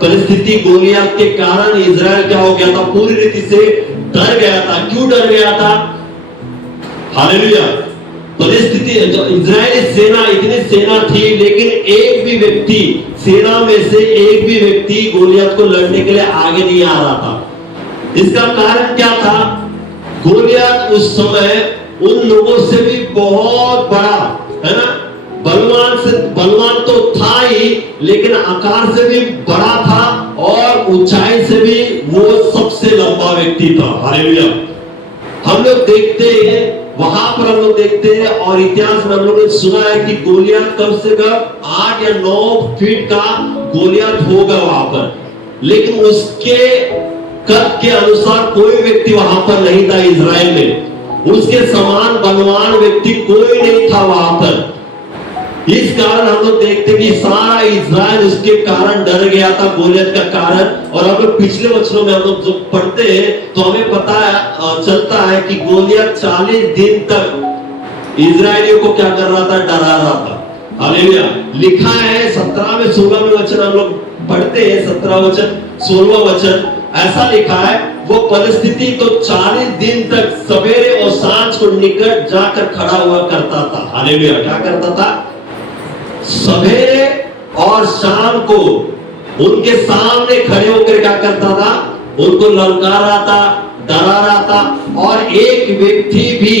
परिस्थिति गोलियत के कारण इजराइल क्या हो गया था, पूरी रीति से डर गया था। क्यों डर गया था? हालेलुया। परिस्थिति, इजरायली सेना, इतनी सेना थी, लेकिन एक भी व्यक्ति, सेना में से एक भी व्यक्ति गोलियत को लड़ने के लिए आगे नहीं आ रहा था। इसका कारण क्या था? गोलियत उस समय उन लोगों से भी बहुत बड़ा है ना, बलवान तो था ही, लेकिन आकार से भी बड़ा था और ऊंचाई से भी वो सबसे लंबा व्यक्ति था। हालेलुया। हम लोग देखते हैं, वहां पर हम लोग देखते हैं और इतिहास में हम लोगों ने सुना है कि गोलियत कम से कम 8 या 9 फीट का गोलियत होगा वहां पर, लेकिन उसके कद के अनुसार कोई व्यक्ति वहां पर नहीं था इजराइल में। उसके समान बलवान व्यक्ति कोई नहीं था वहां पर। इस कारण हम लोग देखते कि सारा इजराइल उसके कारण डर गया था, गोलियत का कारण। और हम लोग पिछले वचनों में हम लोग जो पढ़ते हैं तो हमें पता चलता है कि गोलियत 40 दिन तक इजरायलियों को क्या कर रहा था, डरा रहा था। हालेलुया। लिखा है 17 में 16 में वचन हम लोग पढ़ते हैं, 17 वचन 16 वचन ऐसा लिखा है, वो परिस्थिति तो 40 दिन तक सवेरे और सांझ को निकट जाकर खड़ा हुआ करता था। हालेलुया। क्या करता था? सवेरे और शाम को उनके सामने खड़े होकर क्या करता था? उनको ललकार रहा था, डरा रहा था। और एक व्यक्ति भी,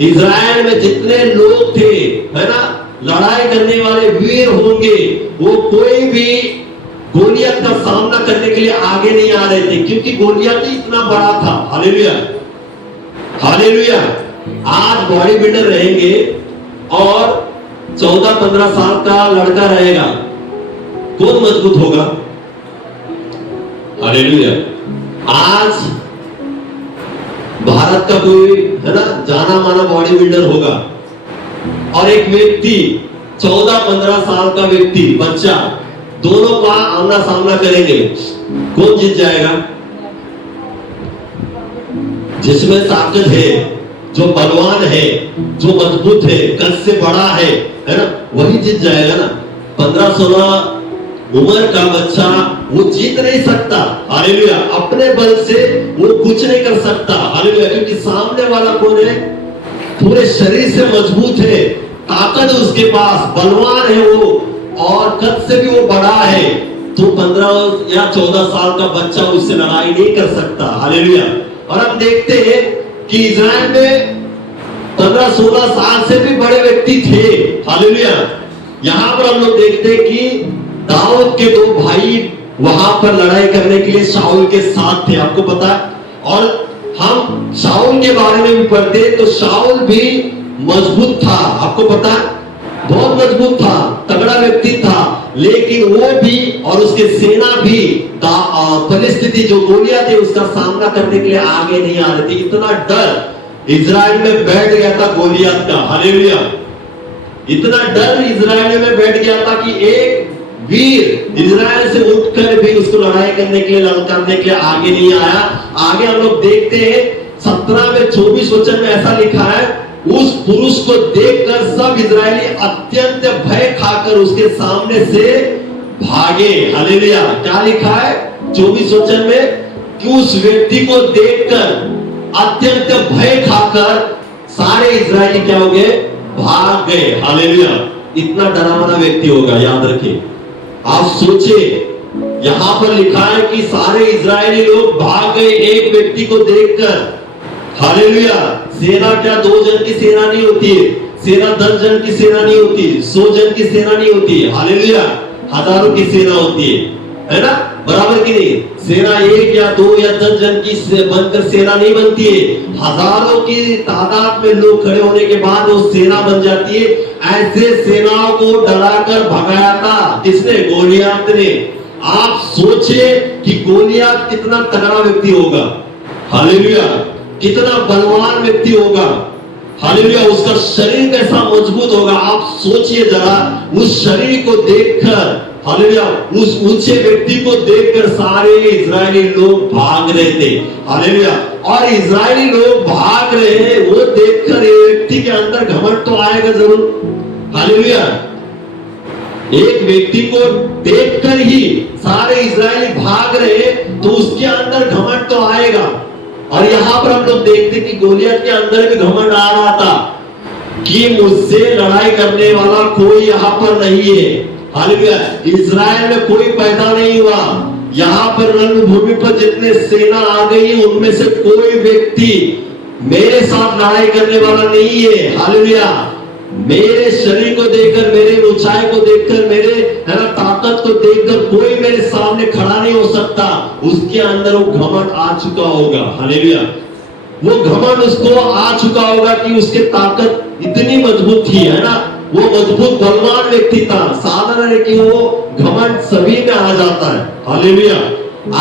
इजराइल में जितने लोग थे है ना, लड़ाई करने वाले वीर होंगे, वो कोई भी गोलियत का सामना करने के लिए आगे नहीं आ रहे थे, क्योंकि गोलियत ही इतना बड़ा था। हालेलुया। हालेलुया। आज बॉडी बिल्डर रहेंगे और 14-15 साल का लड़का रहेगा, कौन मजबूत होगा? हालेलुया। आज भारत का कोई है ना जाना माना बॉडी बिल्डर होगा और एक व्यक्ति 14-15 साल का व्यक्ति, बच्चा, दोनों का आमना सामना करेंगे, कौन जीत जाएगा? जिसमें ताकत है, जो बलवान है, जो मजबूत है, कद से बड़ा है ना, वही जीत जाएगा ना। 15-16 उम्र का बच्चा वो जीत नहीं सकता। हालेलुया। अपने बल से वो कुछ नहीं कर सकता। हालेलुया। क्योंकि सामने वाला कौन है? पूरे शरीर से मजबूत है, ताकत है उसके पास, बलवान है वो, और कद से भी वो बड़ा है। तो 15 या 14 साल का बच्चा उससे लड़ाई नहीं कर सकता। हालेलुया। और हम देखते हैं कि इजराइल में 15-16 साल से भी बड़े व्यक्ति थे। हालेलुया। यहां पर हम लोग देखते हैं कि दाऊद के 2 भाई वहां पर लड़ाई करने के लिए शाऊल के साथ थे, आपको पता है। और हम शाऊल के बारे में भी पढ़ते तो शाऊल भी मजबूत था, आपको पता है, बहुत मजबूत था, तगड़ा व्यक्ति था, लेकिन वो भी और उसके सेना भी परिस्थिति जो गोलियत है उसका सामना करने के लिए आगे नहीं आ रही थी। इतना डर इजराइल में बैठ गया था गोलियत का। हालेलुया। इतना डर इजराइल में बैठ गया था कि एक वीर इजराइल से उठकर भी उसको लड़ाई करने के लिए, ललकारने के लिए आगे नहीं आया। आगे हम लोग देखते हैं 17 में 24 वचन में ऐसा लिखा है, उस पुरुष को देखकर सब इजरायली अत्यंत भय खाकर उसके सामने से भागे। हालेलुया। क्या लिखा है 24 वचन में? कि उस व्यक्ति को देखकर अत्यंत भय खाकर सारे इजरायली क्या हो गए? भाग गए। हालेलुया। इतना डरावना व्यक्ति होगा, याद रखिए। आप सोचे यहां पर लिखा है कि सारे इजरायली लोग भाग गए एक व्यक्ति को देखकर। हालेलुया। सेना क्या 2 जन की सेना नहीं होती है, सेना 10 जन की सेना नहीं होती, 100 जन की सेना नहीं होती है। हालेलुया। हजारों की सेना होती है ना, बराबर की नहीं। सेना 1 या 2 या 10 जन की बनकर सेना नहीं बनती है, हजारों की तादाद में लोग खड़े होने के बाद वो सेना बन जाती है। ऐसे सेनाओं को डराकर भगाया था किसने? गोलियात ने। आप सोचिए कि गोलियात कितना तगड़ा व्यक्ति होगा। हालेलुया। कितना बलवान व्यक्ति होगा। हालेलुया। उसका शरीर कैसा मजबूत होगा। आप सोचिए जरा, उस शरीर को देखकर, हालेलुया, उस ऊंचे व्यक्ति को देखकर सारे इजरायली लोग भाग रहे थे। हालेलुया। और इजरायली लोग भाग रहे हैं, वो देखकर ये व्यक्ति के अंदर घमंड तो आएगा जरूर। हालेलुया। एक व्यक्ति को देखकर ही सारे इजरायली भाग रहे तो उसके अंदर घमंड तो आएगा। और यहां पर हम लोग देखते कि गोलियत के अंदर भी घमंड आ रहा था कि मुझसे लड़ाई करने वाला कोई यहां पर नहीं है। हालेलुया। इजराइल में कोई पैदा नहीं हुआ। यहां पर रणभूमि पर जितने सेना आ गई उनमें से कोई व्यक्ति मेरे साथ लड़ाई करने वाला नहीं है। हालेलुया। मेरे शरीर को देखकर, मेरे ऊंचाई को देखकर, मेरे है ना ताकत को देखकर कोई मेरे सामने खड़ा नहीं हो सकता। उसके अंदर वो घमंड आ चुका होगा। हालेलुया। वो घमंड उसको आ चुका होगा कि उसकी ताकत इतनी मजबूत थी, है ना, वो मजबूत बलवान व्यक्ति था। साधारण है कि वो घमंड सभी में आ जाता है। हालेलुया।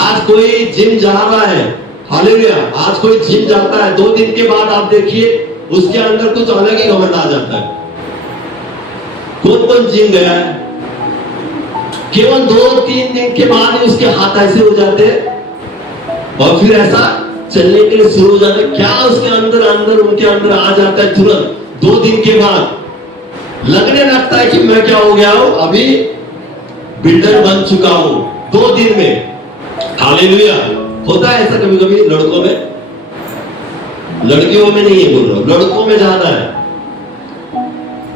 आज कोई जिम जा रहा है, हालेलुया, आज कोई जिम जाता है, 2 दिन के बाद आप देखिए उसके अंदर कुछ अलग ही घमंड आ जाता है। कौन कौन जिम गया है? केवल 2-3 दिन के बाद ही उसके हाथ ऐसे हो जाते हैं और फिर ऐसा चलने के लिए शुरू हो जाता है। क्या उसके अंदर उनके अंदर आ जाता है तुरंत 2 दिन के बाद। लगने लगता है कि मैं क्या हो गया हूं, अभी बिल्डर बन चुका हूं 2 दिन में। हालेलुया। होता है ऐसा कभी कभी लड़कों में, लड़कियों में नहीं है बोल रहा हूं, लड़कों में ज्यादा है।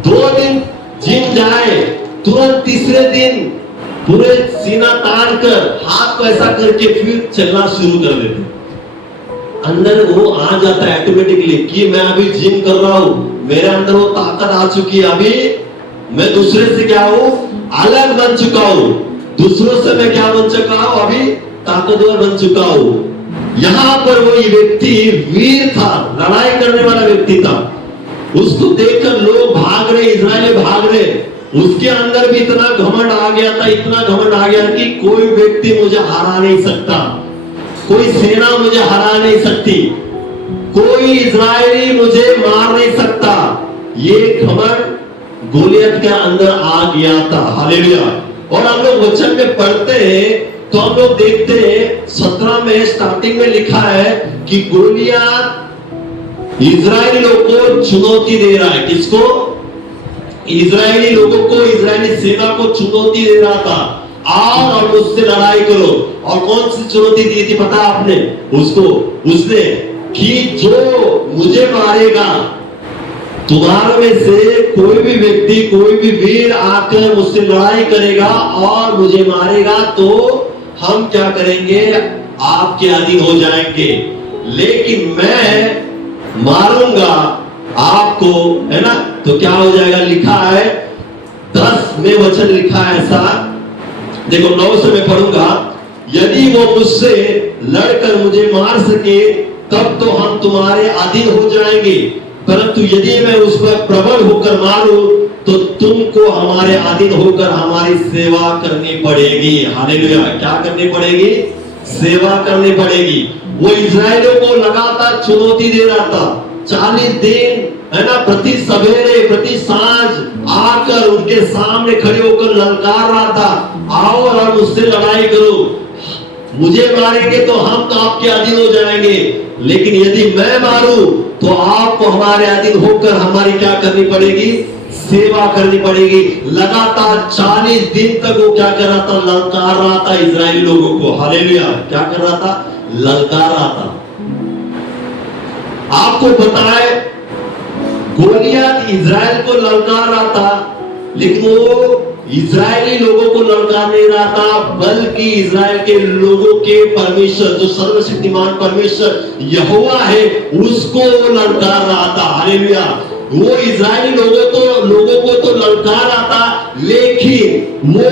2 दिन जिम जाए, तुरंत तीसरे दिन पूरे सीना तान कर हाथ को ऐसा करके फिर चलना शुरू कर देते। अंदर वो आ जाता है ऑटोमेटिकली कि मैं अभी जिम कर रहा हूं, मेरे अंदर वो ताकत आ चुकी है, अभी मैं दूसरे से क्या हूं, अलग बन चुका हूं। दूसरों से मैं क्या बन चुका हूं, अभी ताकतवर बन चुका हूं। यहां पर वो व्यक्ति वीर था, लड़ाई करने वाला व्यक्ति था। उसको देखकर लोग भाग रहे, इजराइली भाग रहे। उसके अंदर भी इतना घमंड आ गया था, इतना घमंड आ गया कि कोई व्यक्ति मुझे हरा नहीं सकता, कोई सेना मुझे हरा नहीं सकती, कोई इजरायली मुझे मार नहीं सकता। ये घमंड गोलियत के अंदर आ गया था। हालेलुया। और हम लोग वचन में पढ़ते हैं तो हम लोग देखते हैं 17 में स्टार्टिंग में लिखा है कि गोलियत इजरायली लोगों को चुनौती दे रहा है। किसको? इजरायली लोगों को, इजरायली सेना को चुनौती दे रहा था, आओ और उससे लड़ाई करो। और कौन सी चुनौती दी थी पता आपने उसको? उसने कि जो मुझे मारेगा, तुम्हारे में से कोई भी व्यक्ति, कोई भी वीर आकर मुझसे लड़ाई करेगा और मुझे मारेगा तो हम क्या करेंगे, आपके अधीन हो जाएंगे। लेकिन मैं मारूंगा आपको, है ना, तो क्या हो जाएगा? लिखा है 10 में वचन लिखा है ऐसा, देखो 9 से मैं पढ़ूंगा। यदि वो मुझसे लड़कर मुझे मार सके तब तो हम तुम्हारे अधीन हो जाएंगे, परंतु यदि मैं उस पर प्रबल होकर मारूं तो तुमको हमारे अधीन होकर हमारी सेवा करनी पड़ेगी। हालेलुया। क्या करनी पड़ेगी? सेवा करनी पड़ेगी। वो इजरायलियों को लगातार चुनौती दे रहा था। 40 दिन, है ना, प्रति सवेरे प्रति सांझ आकर उनके सामने खड़े होकर ललकार रहा था, आओ और मुझसे लड़ाई करो, मुझे मारेंगे तो हम तो आपके अधीन हो जाएंगे, लेकिन यदि मैं मारूं तो आपको हमारे अधीन होकर हमारी क्या करनी पड़ेगी? सेवा करनी पड़ेगी। लगातार 40 दिन तक वो क्या कर रहा था? ललकार रहा था इजरायली लोगों को। हालेलुया। क्या कर रहा था? ललकार रहा था। आपको पता है गोलियत इजराइल को ललकार रहा था, लेकिन वो इजरायली लोगों को ललकार नहीं रहा था, बल्कि इजराइल के लोगों के परमेश्वर जो सर्वशक्तिमान परमेश्वर यहोवा है उसको ललकार रहा था। हालेलुया। वो इजरायली लोगों को तो ललकार रहा था, लेकिन वो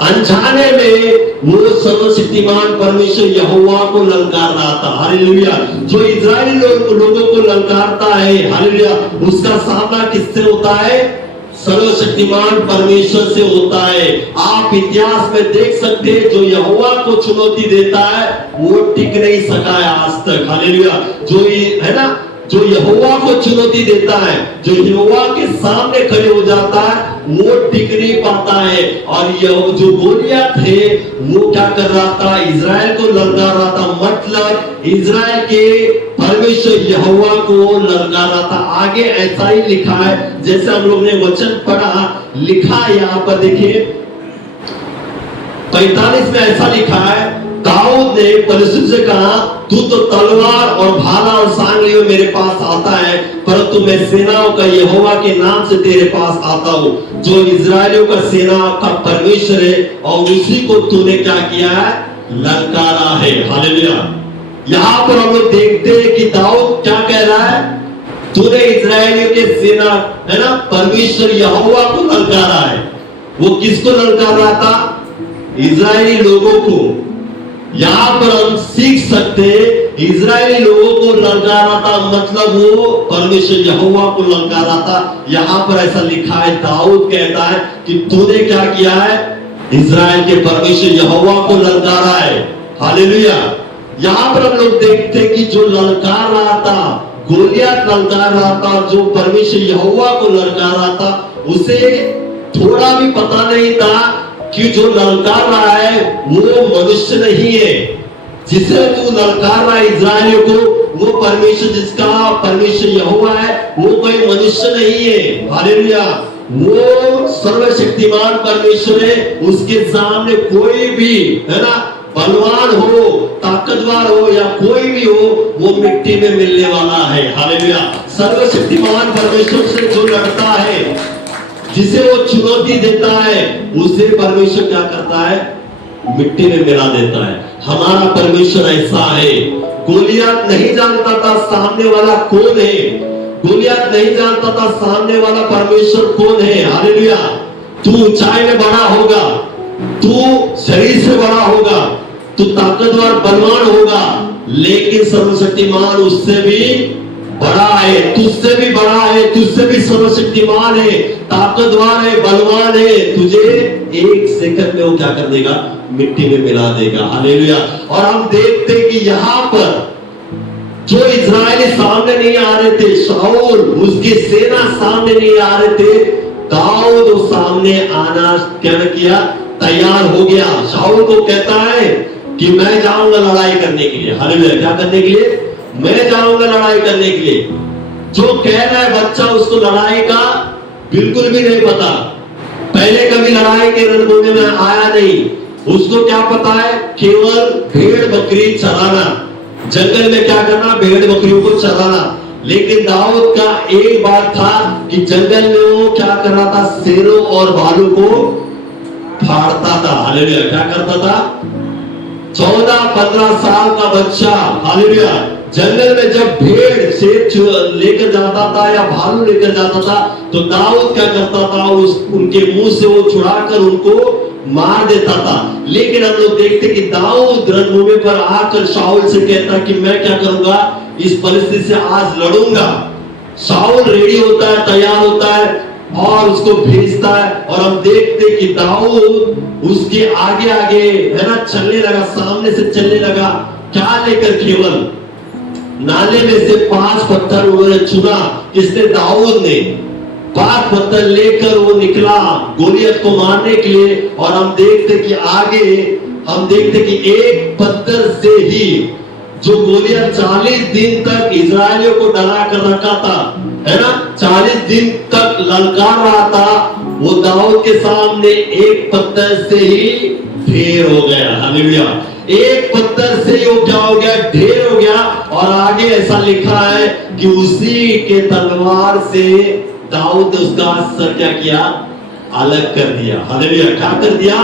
अनजाने में वो सर्वशक्तिमान परमेश्वर यहोवा को ललकार रहा था। हालेलुया। जो इजरायली लोगों को ललकारता है, हालेलुया, उसका सामना किससे होता है? सर्वशक्तिमान परमेश्वर से होता है। आप इतिहास में देख सकते हैं, जो यहोवा को चुनौती देता है वो टिक नहीं सका है आज तक। हालेलुया। जो है ना, जो यहोवा को चुनौती देता है, जो यहोवा के सामने खड़े हो जाता है, वो टिक नहीं पाता है। और जो गोलियत है वो क्या कर रहा था? इजराइल को ललकार रहा था, मतलब इजराइल के परमेश्वर यहोवा को ललकार रहा था। आगे ऐसा ही लिखा है, जैसे हम लोग ने वचन पढ़ा, लिखा यहाँ पर देखिए 45 में ऐसा लिखा है, दाऊद ने परमेश्वर से कहा, तू तो तलवार और भाला और सांग लिए मेरे पास आता है, परंतु मैं सेनाओं का यहोवा के नाम से तेरे पास आता हूँ, जो इजराइलियों का सेना का परमेश्वर है, और उसी को तूने क्या किया है? ललकारा है। हालेलुया। यहाँ पर हम लोग देखते हैं कि दाऊद क्या कह रहा है? तूने इजराइलियों के सेना है ना परमेश्वर यहोवा को ललकारा है। वो किसको ललकार रहा था? इजरायली लोगों को। यहाँ पर हम सीख सकते हैं, इजरायली लोगों को ललकारा था, मतलब वो परमेश्वर यहोवा को ललकारा था। यहाँ पर ऐसा लिखा है, दाऊद कहता है कि तूने क्या किया है? इजराइल के परमेश्वर यहोवा को ललकारा है। हालेलुया। यहाँ पर हम लोग देखते हैं कि जो ललकार रहा था, गोलियत ललकार रहा था, जो परमेश्वर यहोवा को ललकार रहा था, उसे थोड़ा भी पता नहीं था कि जो ललकार रहा है वो मनुष्य नहीं है। जिसे तू ललकार रहा है इजराइलियों को, वो परमेश्वर, जिसका परमेश्वर यहोवा है, वो कोई मनुष्य नहीं है। हालेलुया। वो सर्वशक्तिमान परमेश्वर है। उसके सामने कोई भी है ना, बलवान हो, ताकतवर हो या कोई भी हो, वो मिट्टी में मिलने वाला है। हालेलुया। सर्वशक्तिमान परमेश्वर से जो लड़ता है, जिसे वो चुनौती देता है, उसे परमेश्वर क्या करता है? मिट्टी में मिला देता है। हमारा परमेश्वर ऐसा है। गोलियत नहीं जानता था सामने वाला कौन है। गोलियत नहीं जानता था सामने वाला परमेश्वर कौन है। हालेलुया। तू ऊंचाई में बड़ा होगा, तू शरीर से बड़ा होगा, तू ताकतवर बलवान होगा, लेकिन सर्वशक्तिमान उससे भी बड़ा है, तुझसे भी बड़ा है, तुझसे भी सर्वशक्तिमान है, ताकतवर है, बलवान है। तुझे एक सेकंड में वो क्या कर देगा? मिट्टी में मिला देगा। हालेलुया। और हम देखते हैं कि यहाँ पर जो इजरायली सामने नहीं आ रहे थे, शाऊल, उसकी सेना सामने नहीं आ रहे थे, दाऊद वो सामने आना क्या किया? तैयार हो गया। शाऊल को कहता है कि मैं जाऊंगा लड़ाई करने के लिए। हालेलुया। क्या करने के लिए? मैं जाऊंगा लड़ाई करने के लिए। जो कह रहा है बच्चा, उसको लड़ाई का बिल्कुल भी नहीं पता, पहले कभी लड़ाई के रणभूमि में आया नहीं। उसको क्या पता है? केवल भेड़ बकरी चराना, जंगल में क्या करना? भेड़ बकरियों को चराना। लेकिन दाऊद का एक बात था कि जंगल में वो क्या कर रहा था? शेरों और भालू को फाड़ता था। हालेलुया। क्या करता था? 14-15 साल का बच्चा, हालेलुया, जंगल में जब भेड़ शेर लेकर जाता था या भालू लेकर जाता था, तो दाऊद क्या करता था? उनके मुंह से वो छुड़ाकर उनको मार देता था। लेकिन हम लोग देखते कि दाऊद रणभूमि पर आकर शाऊल से कहता कि मैं क्या करूंगा? इस परिस्थिति से आज लड़ूंगा। शाऊल रेडी होता है, तैयार होता है और उसको भेजता है। और हम देखते कि दाऊद उसके आगे आगे है ना चलने लगा, सामने से चलने लगा। क्या लेकर? केवल नाले में से 5 पत्थर उन्होंने चुना। किसने? दाऊद ने 5 पत्थर लेकर वो निकला गोलियत को मारने के लिए। और हम देखते कि आगे हम देखते कि एक पत्थर से ही जो गोलियत 40 दिन तक इजरायलियों को डरा कर रखा था, है ना, 40 दिन तक ललकार रहा था, वो दाऊद के सामने एक पत्थर से ही ढेर हो गया। हालेलुया। एक पत्थर से वो क्या हो गया? ढेर हो गया। और आगे ऐसा लिखा है कि उसी के तलवार से दाऊद ने उसका सर क्या किया? अलग कर दिया। हालेलुया। क्या कर दिया?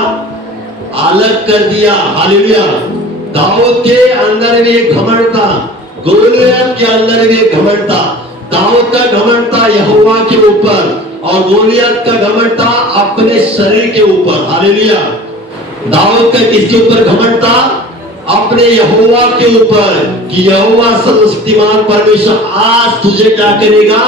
अलग कर दिया। हालेलुया। दाऊद के अंदर भी एक घमंड था, गोलियत के अंदर भी एक घमंड था। दाऊद का घमंड था यहोवा के ऊपर और गोलियत का घमंड था अपने शरीर के ऊपर। हालेलुया। दाऊद का किसके ऊपर घमंड था? अपने यहोवा के ऊपर, कि यहोवा सर्वशक्तिमान परमेश्वर आज तुझे क्या करेगा?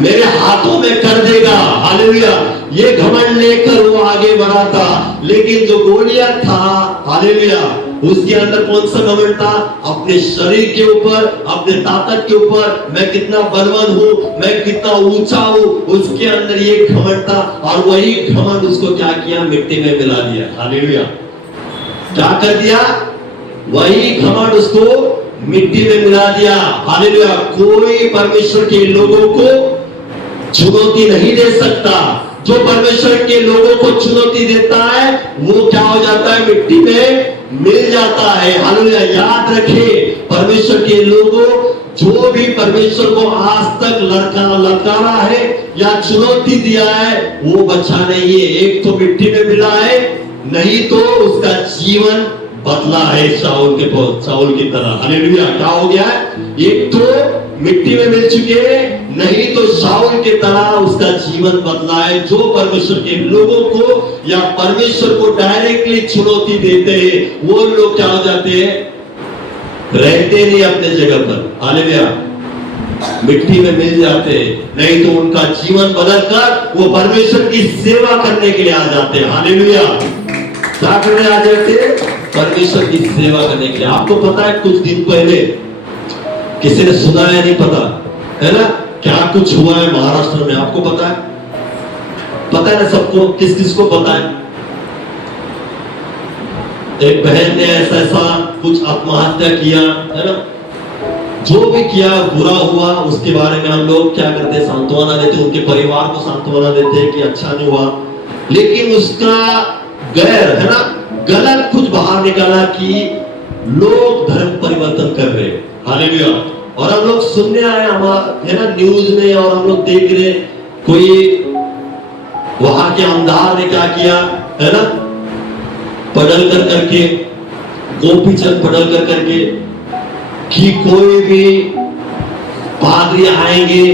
मेरे हाथों में कर देगा। हालेलुया। ये घमंड लेकर वो आगे बढ़ा था। लेकिन जो गोलियत था, हालेलुया, उसके अंदर कौन सा घमंड था? अपने शरीर के ऊपर, अपने ताकत के ऊपर, मैं कितना बलवान हूं, मैं कितना ऊंचा हूं, उसके अंदर ये घमंड था। और वही घमंड उसको क्या किया? मिट्टी में मिला दिया। हालेलुया। क्या कर दिया? वही घमंड उसको मिट्टी में मिला दिया। हालेलुया। कोई परमेश्वर के लोगों को चुनौती नहीं दे सकता। जो परमेश्वर के लोगों को चुनौती देता है वो क्या हो जाता है? मिट्टी में मिल जाता है। हालेलुया। याद रखें, परमेश्वर के लोगों, जो भी परमेश्वर को आज तक ललकारा है या चुनौती दिया है, वो बचा नहीं है। एक तो मिट्टी में मिला है, नहीं तो उसका जीवन बदला है शाऊल की तरह। हालेलुया। क्या हो गया है? एक तो मिट्टी में मिल चुके हैं, नहीं तो शाऊल की तरह उसका जीवन बदला है। जो परमेश्वर के लोगों को या परमेश्वर को डायरेक्टली चुनौती देते हैं, वो लोग क्या हो जाते हैं? रहते नहीं अपने जगह पर। हालेलुया। मिट्टी में मिल जाते हैं, नहीं तो उनका जीवन बदलकर वो परमेश्वर की सेवा करने के लिए आ जाते हैं। हालेलुया। क्या करने आ जाते हैं? परमेश्वर की सेवा करने के लिए। आपको पता है, कुछ दिन पहले किसी ने सुना है, नहीं पता है ना, क्या कुछ हुआ है महाराष्ट्र में? आपको पता है? पता है ना सबको? किस किस को पता है? एक बहन ने ऐसा कुछ आत्महत्या किया है ना। जो भी किया बुरा हुआ, उसके बारे में हम लोग क्या करते हैं? सांत्वना देते, उनके परिवार को सांत्वना देते हैं कि अच्छा नहीं हुआ। लेकिन उसका गैर है ना, गलत कुछ बाहर निकाला कि लोग धर्म परिवर्तन कर रहे हैं। हालेलुया। और हम लोग सुनने आए है ना न्यूज में, और हम लोग देख रहे कोई वहां के आमदार ने क्या किया है ना, पढ़ल कर करके, गोपी चंद पढ़ल कर करके, कि कोई भी पादरी आएंगे,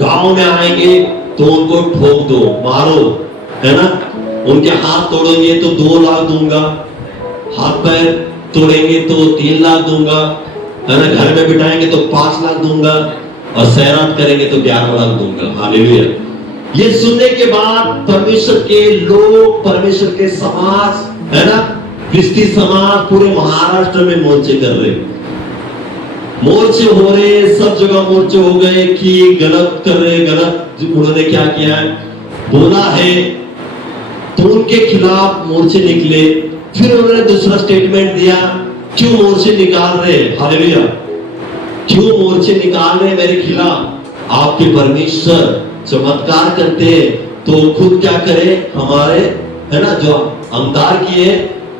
गांव में आएंगे तो उनको ठोक दो, मारो, है ना। उनके हाथ तोड़ेंगे तो 2 लाख दूंगा, हाथ पैर तोड़ेंगे तो 3 लाख दूंगा, है ना। घर में बिठाएंगे तो 5 लाख दूंगा, और सैराट करेंगे तो 11 लाख दूंगा। हालेलुया। ये सुनने के बाद परमेश्वर के लोग, परमेश्वर के समाज, है ना, क्रिस्ती समाज पूरे महाराष्ट्र में मोर्चे कर रहे, मोर्चे हो रहे, सब जगह मोर्चे हो गए कि गलत कर रहे, गलत। उन्होंने क्या किया है, बोला है, तो उनके खिलाफ मोर्चे निकले। फिर उन्होंने दूसरा स्टेटमेंट दिया, क्यों मोर्चे निकाल रहे? हालेलुया। क्यों मोर्चे निकाल रहे मेरे खिलाफ? आपके परमेश्वर चमत्कार करते हैं तो खुद क्या करे, हमारे है ना जो आमदार किए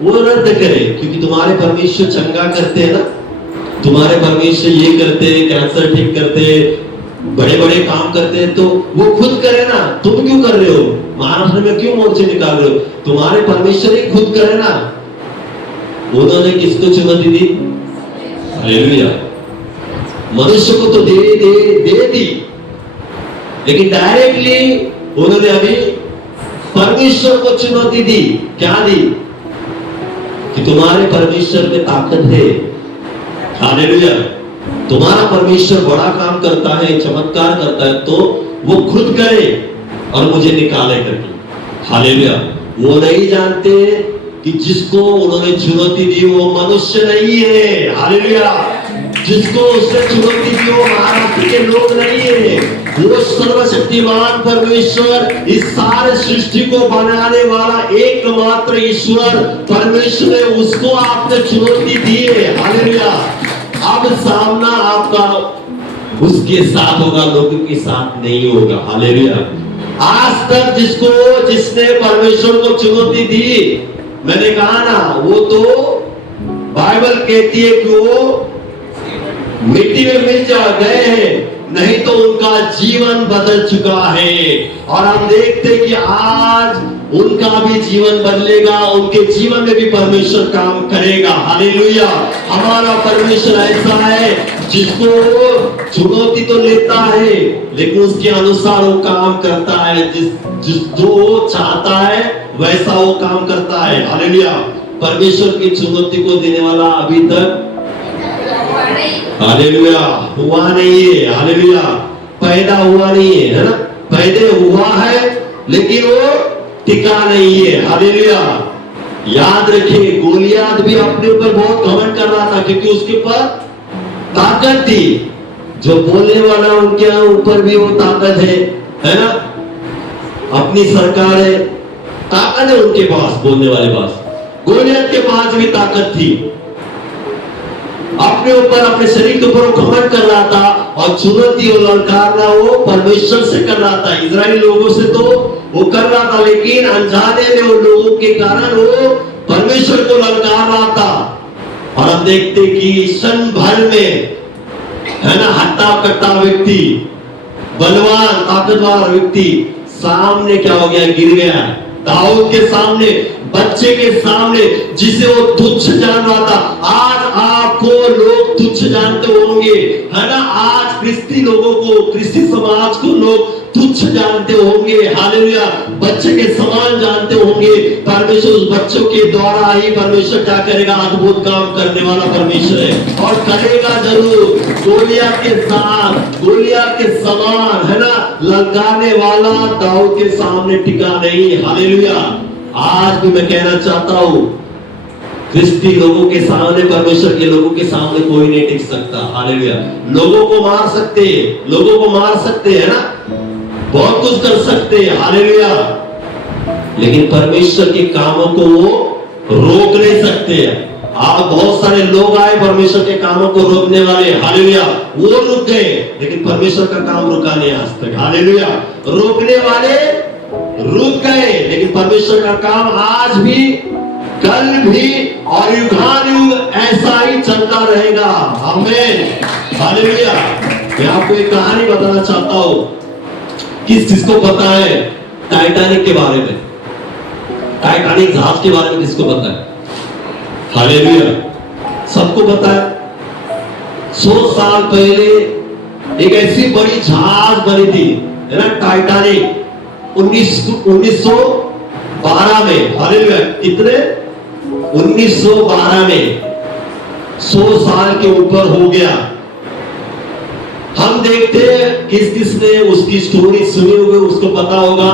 वो रद्द करे, क्योंकि तुम्हारे परमेश्वर चंगा करते हैं ना, तुम्हारे परमेश्वर ये करते हैं, कैंसर ठीक करते हैं, बड़े बड़े काम करते हैं, तो वो खुद करे ना। तुम क्यों कर रहे हो? महाराष्ट्र में क्यों मोर्चे निकाल रहे हो? तुम्हारे परमेश्वर ही खुद करे ना। उन्होंने किसको चुनौती दी? हालेलुया। मनुष्य को तो दे दी, लेकिन डायरेक्टली उन्होंने अभी परमेश्वर को चुनौती दी। क्या दी? कि तुम्हारे परमेश्वर में ताकत है। हालेलुया। तुम्हारा परमेश्वर बड़ा काम करता है, चमत्कार करता है, तो वो खुद करे और मुझे निकाले करके। हालेलुया। वो नहीं जानते कि जिसको उन्होंने चुनौती दी वो मनुष्य नहीं है। हालेलुया। जिसको उसने चुनौती दी वो महाराष्ट्र के लोग नहीं है, वो सर्वशक्तिमान परमेश्वर, इस सारे सृष्टि को बनाने वाला एकमात्र ईश्वर परमेश्वर है, उसको आपने चुनौती दी है। हालेलुया। अब सामना आपका उसके साथ होगा, लोगों के साथ नहीं होगा। हालेलुया। आज तक जिसने परमेश्वर को चुनौती दी, मैंने कहा ना, वो तो बाइबल कहती है कि वो मिट्टी में मिल जा गए हैं, नहीं तो उनका जीवन बदल चुका है। और हम देखते कि आज उनका भी जीवन बदलेगा, उनके जीवन में भी परमेश्वर काम करेगा। हालेलुया। हमारा परमेश्वर ऐसा है जिसको चुनौती तो लेता है लेकिन उसके अनुसार वो काम करता है। जिस जो वो चाहता है वैसा वो काम करता है। हालेलुया। परमेश्वर की चुनौती को देने वाला अभी तक हालेलुया हुआ नहीं है। हालेलुया। पैदा हुआ नहीं है ना, पैदा हुआ है लेकिन वो टिका नहीं है। हालेलुया। याद रखिए गोलियात भी अपने ऊपर बहुत घमंड कर रहा था क्योंकि उसके ऊपर ताकत थी। जो बोलने वाला उनके ऊपर भी वो ताकत है ना, अपनी सरकार है, ताकत है उनके पास, बोलने वाले पास। गोलियत के पास भी ताकत थी, अपने ऊपर अपने शरीर के ऊपर वो घमंड कर रहा था और चुनौती और ललकारना वो परमेश्वर से कर रहा था। इजराइली लोगों से तो वो कर रहा था लेकिन अनजाने में उन लोगों के कारण वो परमेश्वर को ललकार रहा था। और हम देखते कि क्षण भर में है ना, हट्टा कट्टा व्यक्ति, बलवान ताकतवर व्यक्ति सामने क्या हो गया, गिर गया। दाऊद के सामने, बच्चे के सामने जिसे वो तुच्छ जान रहा था, आज आपको लोग तुच्छ जानते होंगे, है ना। आज क्रिस्ती लोगों को, क्रिस्ती समाज को लोग तुच्छ जानते होंगे। हालेलुया। बच्चे के समान जानते होंगे। परमेश्वर उस बच्चों के द्वारा ही परमेश्वर क्या करेगा, अद्भुत काम करने वाला परमेश्वर है और करेगा जरूर। गोलियत के साथ, गोलियत के समान, है ना, ललकारने वाला दाऊद के सामने टिका नहीं। हालेलुया। आज भी मैं कहना चाहता हूं, क्रिस्ती लोगों के सामने, परमेश्वर के लोगों के सामने कोई नहीं टिक सकता। हालेलुया। लोगों को मार सकते, लोगों को मार सकते हैं ना, बहुत कुछ कर सकते हैं। हालेलुया। लेकिन परमेश्वर के कामों को वो रोक नहीं सकते। आज बहुत सारे लोग आए परमेश्वर के कामों को रोकने वाले, हालेलुया, वो रुक गए लेकिन परमेश्वर का काम रुका नहीं आज तक। हालेलुया। रोकने वाले रुक गए लेकिन परमेश्वर का काम आज भी, कल भी और युगानुयुग ऐसा ही चलता रहेगा। आमीन। हालेलुया। मैं आपको एक कहानी बताना चाहता हूं। किस किसको पता है टाइटैनिक के बारे में? टाइटैनिक जहाज के बारे में किसको पता है? हालेलुया। सबको पता है। 100 साल पहले एक ऐसी बड़ी जहाज बनी थी, है ना, टाइटैनिक। 1912 में। हालेलुया। कितने? 1912 में। 100 साल के ऊपर हो गया। हम देखते हैं किस किसने उसकी स्टोरी सुनी होगी, उसको पता होगा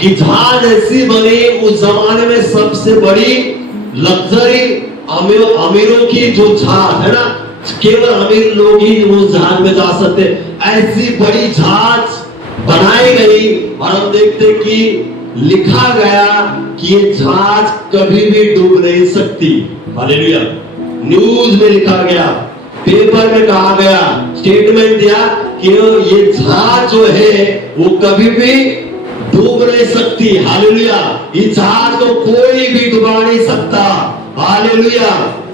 कि जहाज ऐसी बनी उस जमाने में सबसे बड़ी लग्जरी, अमीरों की जो जहाज है ना, केवल अमीर लोग ही उस जहाज में जा सकते, ऐसी बड़ी जहाज बनाई गई। और हम देखते कि लिखा गया कि ये जहाज कभी भी डूब नहीं सकती। हालेलुया। न्यूज में लिखा गया, पेपर में कहा गया, स्टेटमेंट दिया कि ये जहाज जो है वो कभी भी डूब नहीं सकती। हालेलुया। इस जहाज को कोई भी डुबा नहीं सकता। हालेलुया।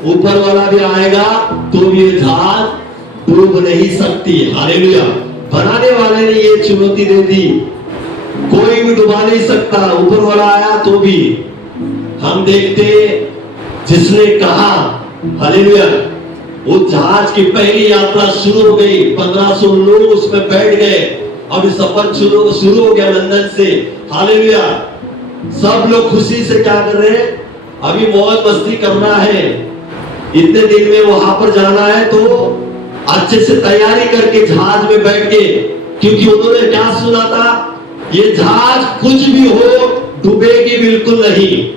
ऊपर वाला भी आएगा तो ये जहाज डूब नहीं सकती। हालेलुया। बनाने वाले ने ये चुनौती दे दी, कोई भी डुबा नहीं सकता। ऊपर वाला आया तो भी। हम देखते जिसने कहा, हालेलुया, वो जहाज की पहली यात्रा शुरू हो गई। 1500 लोग उसमें बैठ गए और सफर शुरू हो गया लंदन से। हालेलुया। सब लोग खुशी से क्या कर रहे हैं, अभी मौज मस्ती करना है, इतने दिन में वहां पर जाना है तो अच्छे से तैयारी करके जहाज में बैठ गए। क्योंकि उन्होंने क्या सुना था, ये जहाज कुछ भी हो डूबेगी बिल्कुल नहीं।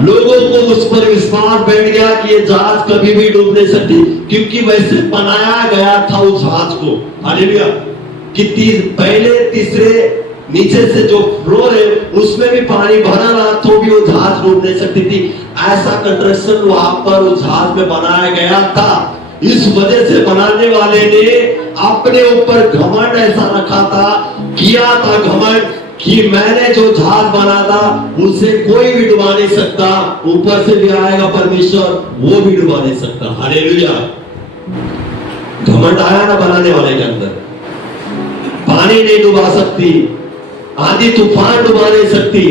लोगों को उस पर विश्वास बैठ गया कि ये जहाज कभी भी डूब नहीं सकती, क्योंकि वैसे बनाया गया था उस जहाज को। हालेलुया। कि पहले तीसरे नीचे से जो फ्लोर है उसमें भी पानी भरा रहा तो भी वो जहाज डूब नहीं सकती थी। ऐसा कंस्ट्रक्शन वहां पर उस जहाज में बनाया गया था। इस वजह से बनाने वाले ने अपने ऊपर घमंड ऐसा रखा था, किया था घमंड कि मैंने जो जहाज बना था उसे कोई भी डुबा नहीं सकता। ऊपर से भी आएगा परमेश्वर, वो भी डुबा नहीं सकता। हालेलुया। घमंड आया ना बनाने वाले के अंदर, पानी नहीं डुबा सकती, आंधी तूफान डुबा नहीं सकती,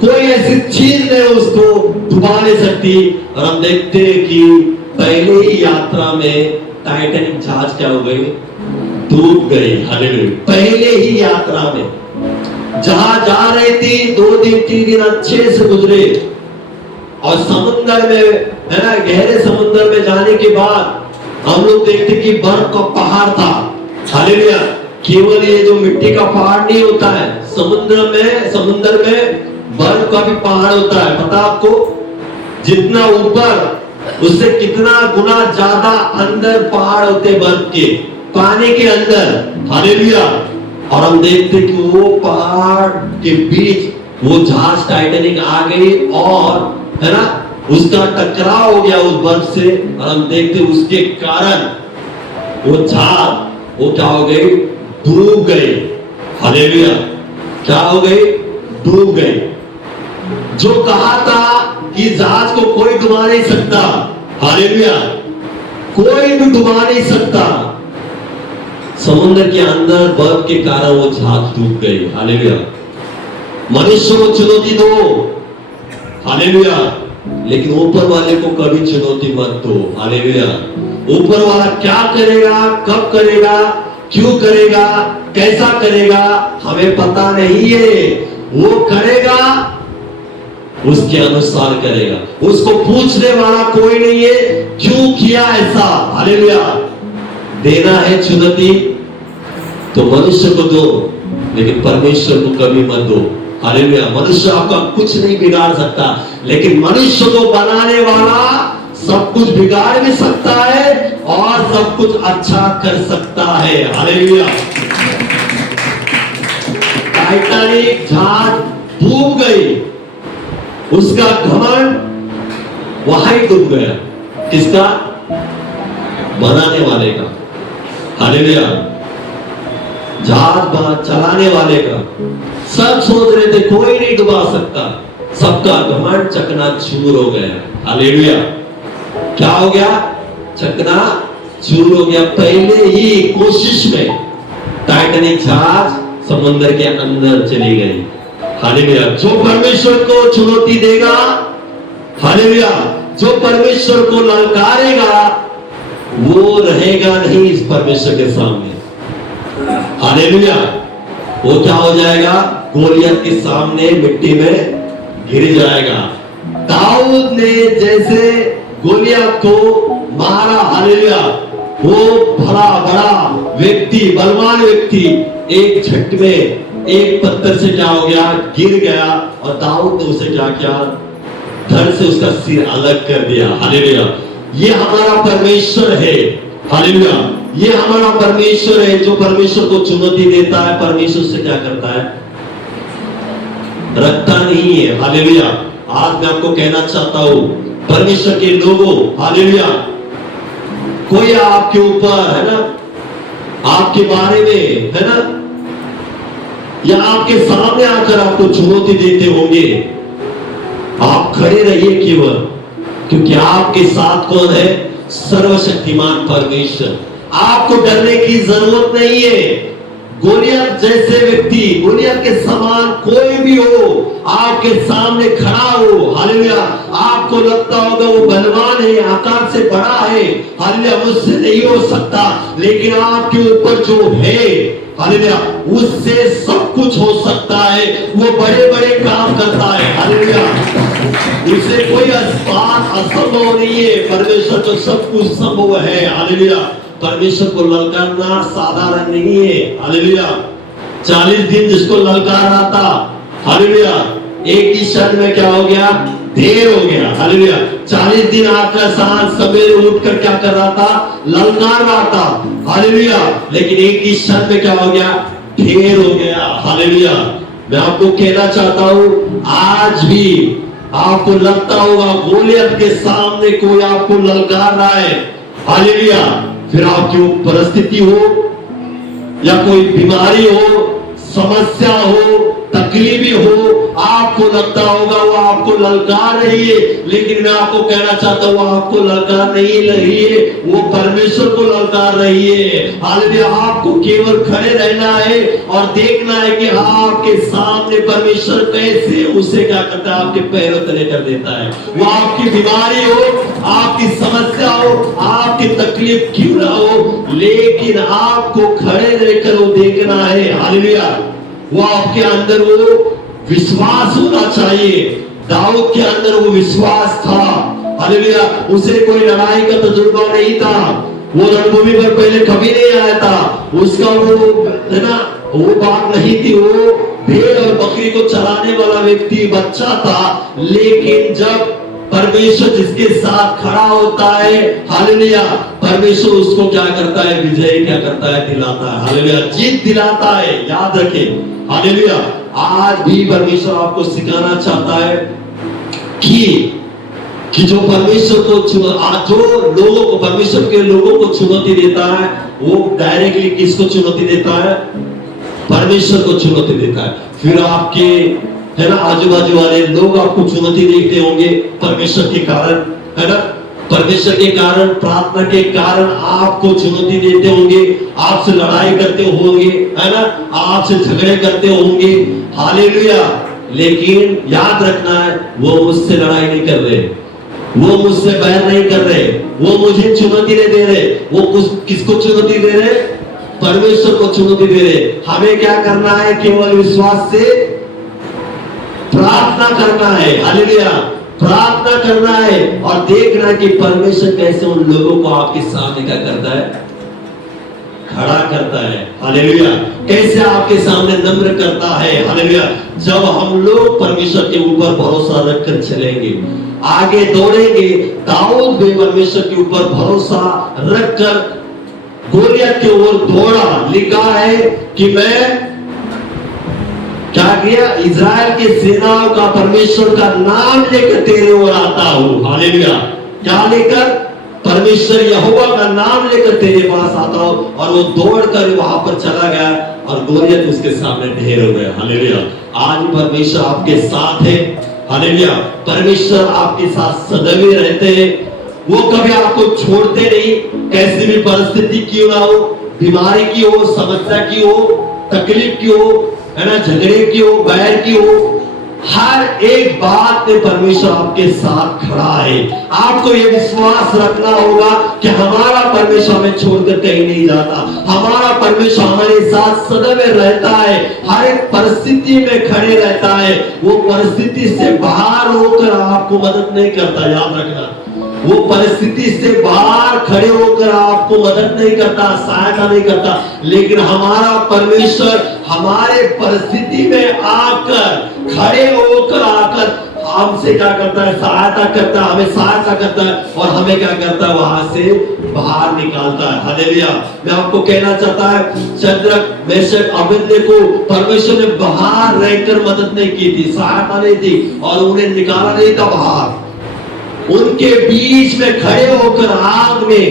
कोई ऐसी चीज नहीं उसको डुबा नहीं सकती। और हम देखते हैं कि पहले ही यात्रा में टाइटैनिक जहाज क्या हो गई, डूब गई। हालेलुया। पहले ही यात्रा में जहाज जा रही थी, 2 दिन 3 दिन अच्छे से गुजरे, और समुद्र में, है ना, गहरे समुद्र में जाने के बाद हम लोग देखते कि बर्फ का पहाड़ था। हालेलुया। केवल ये जो मिट्टी का पहाड़ नहीं होता है, समुद्र में बर्फ का भी पहाड़ होता है। पता आपको, जितना ऊपर उससे कितना गुना ज्यादा अंदर पहाड़ होते बर्फ के, पानी के अंदर। हालेलुया। और हम देखते कि वो पहाड़ के बीच वो जहाज टाइटैनिक आ गई, और है ना, उसका टकराव हो गया उस बर्फ से, और हम देखते उसके कारण वो जहाज वो क्या हो गई, डूब गई। हालेलुया। क्या हो गई, डूब गई। जो कहा था कि जहाज को कोई डुबा नहीं सकता, हालेलुया, कोई भी डुबा नहीं सकता, समुद्र के अंदर बर्फ के कारण वो जहाज डूब गई। हालेलुया। मनुष्य को चुनौती दो, हालेलुया, लेकिन ऊपर वाले को कभी चुनौती मत दो। हालेलुया। ऊपर वाला क्या करेगा, कब करेगा, क्यों करेगा, कैसा करेगा, हमें पता नहीं है। वो करेगा, उसके अनुसार करेगा, उसको पूछने वाला कोई नहीं है क्यों किया ऐसा। हालेलुया। देना है चुनौती तो मनुष्य को दो, लेकिन परमेश्वर को कभी मत दो। हालेलुया। मनुष्य आपका कुछ नहीं बिगाड़ सकता, लेकिन मनुष्य को बनाने वाला सब कुछ बिगाड़ भी सकता है और सब कुछ अच्छा कर सकता है। हालेलुया। टाइटैनिक जहाज डूब गई, उसका घमंड वहीं डूब गया। किसका? बनाने वाले का। हालेलुया। जहाज चलाने वाले का। सब सोच रहे थे कोई नहीं डुबा सकता, सबका घमंड चकनाचूर हो गया। हालेलुया। क्या हो गया? चकनाचूर हो गया। पहले ही कोशिश में टाइटैनिक जहाज समुद्र के अंदर चली गई। हालेलुया। जो परमेश्वर को चुनौती देगा, हालेलुया, जो परमेश्वर को ललकारेगा, वो रहेगा नहीं इस परमेश्वर के सामने। हालेलुया। वो क्या हो जाएगा? गोलियत के सामने मिट्टी में गिर जाएगा। दाऊद ने जैसे गोलियत को मारा, हालेलुया, वो भला बड़ा व्यक्ति, बलवान व्यक्ति एक झट में एक पत्थर से क्या हो गया? गिर गया। और दाऊद ने उसे क्या किया? धड़ से उसका सिर अलग कर दिया। हालेलुया। ये हमारा परमेश्वर है। हालेलुया। ये हमारा परमेश्वर है जो परमेश्वर को चुनौती देता है, परमेश्वर से क्या करता है? रखता नहीं है। हालेलुया। आज मैं आपको कहना चाहता हूं, परमेश्वर के लोगों, हालेलुया, कोई आपके ऊपर, है ना, आपके बारे में, है ना, या आपके सामने आकर आपको चुनौती देते होंगे, आप खड़े रहिए केवल, क्योंकि आपके साथ कौन है? सर्वशक्तिमान परमेश्वर। आपको डरने की जरूरत नहीं है। गोलियत जैसे व्यक्ति, गोलियत के समान कोई भी हो, आपके सामने खड़ा हो, हालेलुया, आपको लगता होगा वो बलवान है, आकार से बड़ा है, हालेलुया, मुझसे नहीं हो सकता, लेकिन आपके ऊपर जो है, हालेलुया, उससे सब कुछ हो सकता है। वो बड़े बड़े काम करता है। हालेलुया। उससे कोई बात असंभव नहीं है। परमेश्वर को सब कुछ संभव है। हालेलुया। परमेश्वर को ललकारना साधारण नहीं है। हालेलुया। 40 दिन जिसको ललकार रहा था, हालेलुया, एक ही क्षण में क्या हो गया? देर हो गया। हालेलुया। 40 दिन आकर सांझ सवेरे उठकर क्या कर रहा था? ललकार रहा था। हालेलुया। लेकिन एक ही क्षण में क्या हो गया? ढेर हो गया। हालेलुया। मैं आपको कहना चाहता हूं, आज भी आपको लगता होगा गोलियत के सामने कोई आपको ललकार रहा है, हालेलुया, फिर आपकी परिस्थिति हो या कोई बीमारी हो, समस्या हो, तकलीफ हो, आपको लगता होगा वो आपको ललकार रही है, लेकिन मैं आपको कहना चाहता हूँ वो आपको ललकार नहीं रही है, वो परमेश्वर को ललकार रही है। हालेलुया। आपको केवल खड़े रहना है और देखना है कि आपके सामने परमेश्वर कैसे उसे क्या करता है, आपके पैरों तले कर देता है। वो आपकी बीमारी हो, आपकी समस्या हो, आपकी तकलीफ क्यों ना हो, लेकिन आपको खड़े रहकर वो देखना है। हालेलुया। वो आपके अंदर वो विश्वास होना चाहिए। दाऊद के अंदर वो विश्वास था। हालेलुया। उसे कोई लड़ाई का तजुर्बा नहीं था, वो रणभूमि पर पहले कभी नहीं आया था, उसका वो है ना वो बात नहीं थी, वो भेड़ और बकरी को चराने वाला व्यक्ति बच्चा था, लेकिन जब परमेश्वर जिसके साथ खड़ा होता है, हालेलुया, परमेश्वर उसको क्या करता है, विजय क्या करता है, दिलाता है। हालेलुया। जीत दिलाता है। याद रखें। हालेलुया। आज भी परमेश्वर आपको सिखाना चाहता है कि जो परमेश्वर को जो लोगों को, परमेश्वर के लोगों को चुनौती देता है, वो डायरेक्टली किसको चुनौती देता है, परमेश्वर को चुनौती देता है। फिर आपके है ना आजू बाजू वाले लोग आपको चुनौती देते होंगे परमेश्वर के कारण, है ना, परमेश्वर के कारण, प्रार्थना के कारण आपको चुनौती देते होंगे, आपसे लड़ाई करते होंगे, है ना, आपसे झगड़े करते होंगे। हालेलुया। लेकिन याद रखना है, वो मुझसे लड़ाई नहीं कर रहे, वो मुझसे बैर नहीं कर रहे, वो मुझे चुनौती नहीं दे रहे। वो किसको चुनौती दे रहे, परमेश्वर को चुनौती दे रहे। हमें क्या करना है, केवल विश्वास से प्रार्थना करना है। हालेलुया। प्रार्थना करना है और देखना कि परमेश्वर कैसे उन लोगों को आपके सामने क्या करता है, खड़ा करता है। हालेलुया। कैसे आपके सामने नम्र करता है। हालेलुया। जब हम लोग परमेश्वर के ऊपर भरोसा रखकर चलेंगे, आगे दौड़ेंगे। दाऊद भी परमेश्वर के ऊपर भरोसा रखकर गोलियत की ओर दौड़ा। लिखा है कि मैं क्या किया, इज़राइल के सेनाओं का, परमेश्वर का नाम लेकर तेरे ओर आता हूं। हालेलुया। क्या लेकर, परमेश्वर यहोवा का नाम लेकर तेरे पास आता हूं। और वो दौड़कर वहां पर चला गया और गोलियत उसके सामने ढेर हो गया। हालेलुया। आज परमेश्वर आपके साथ है। हालेलुया। परमेश्वर आपके साथ सदैव रहते हैं। वो कभी आपको छोड़ते नहीं, कैसी भी परिस्थिति क्यों ना हो, बीमारी की हो, समस्या की हो, तकलीफ की हो, है ना, झगड़े की हो, बैर की हो, हर एक बात में परमेश्वर आपके साथ खड़ा है। आपको ये विश्वास रखना होगा कि हमारा परमेश्वर हमें छोड़कर कहीं नहीं जाता, हमारा परमेश्वर हमारे साथ सदैव रहता है, हर एक परिस्थिति में खड़े रहता है। वो परिस्थिति से बाहर होकर आपको मदद नहीं करता। याद रखना, वो परिस्थिति से बाहर खड़े होकर आपको मदद नहीं करता, सहायता नहीं करता, लेकिन हमारा परमेश्वर हमारे परिस्थिति में आकर, खड़े होकर आकर हमसे क्या करता है, सहायता करता है, हमें सहायता करता है और हमें क्या करता है, वहां से बाहर निकालता है। हालेलुया। मैं आपको कहना चाहता है, शद्रक, मेशक, अबेदnego को परमेश्वर ने बाहर रहकर मदद नहीं की थी, सहायता नहीं थी और उन्हें निकाला नहीं था बाहर। उनके बीच में खड़े होकर, आग में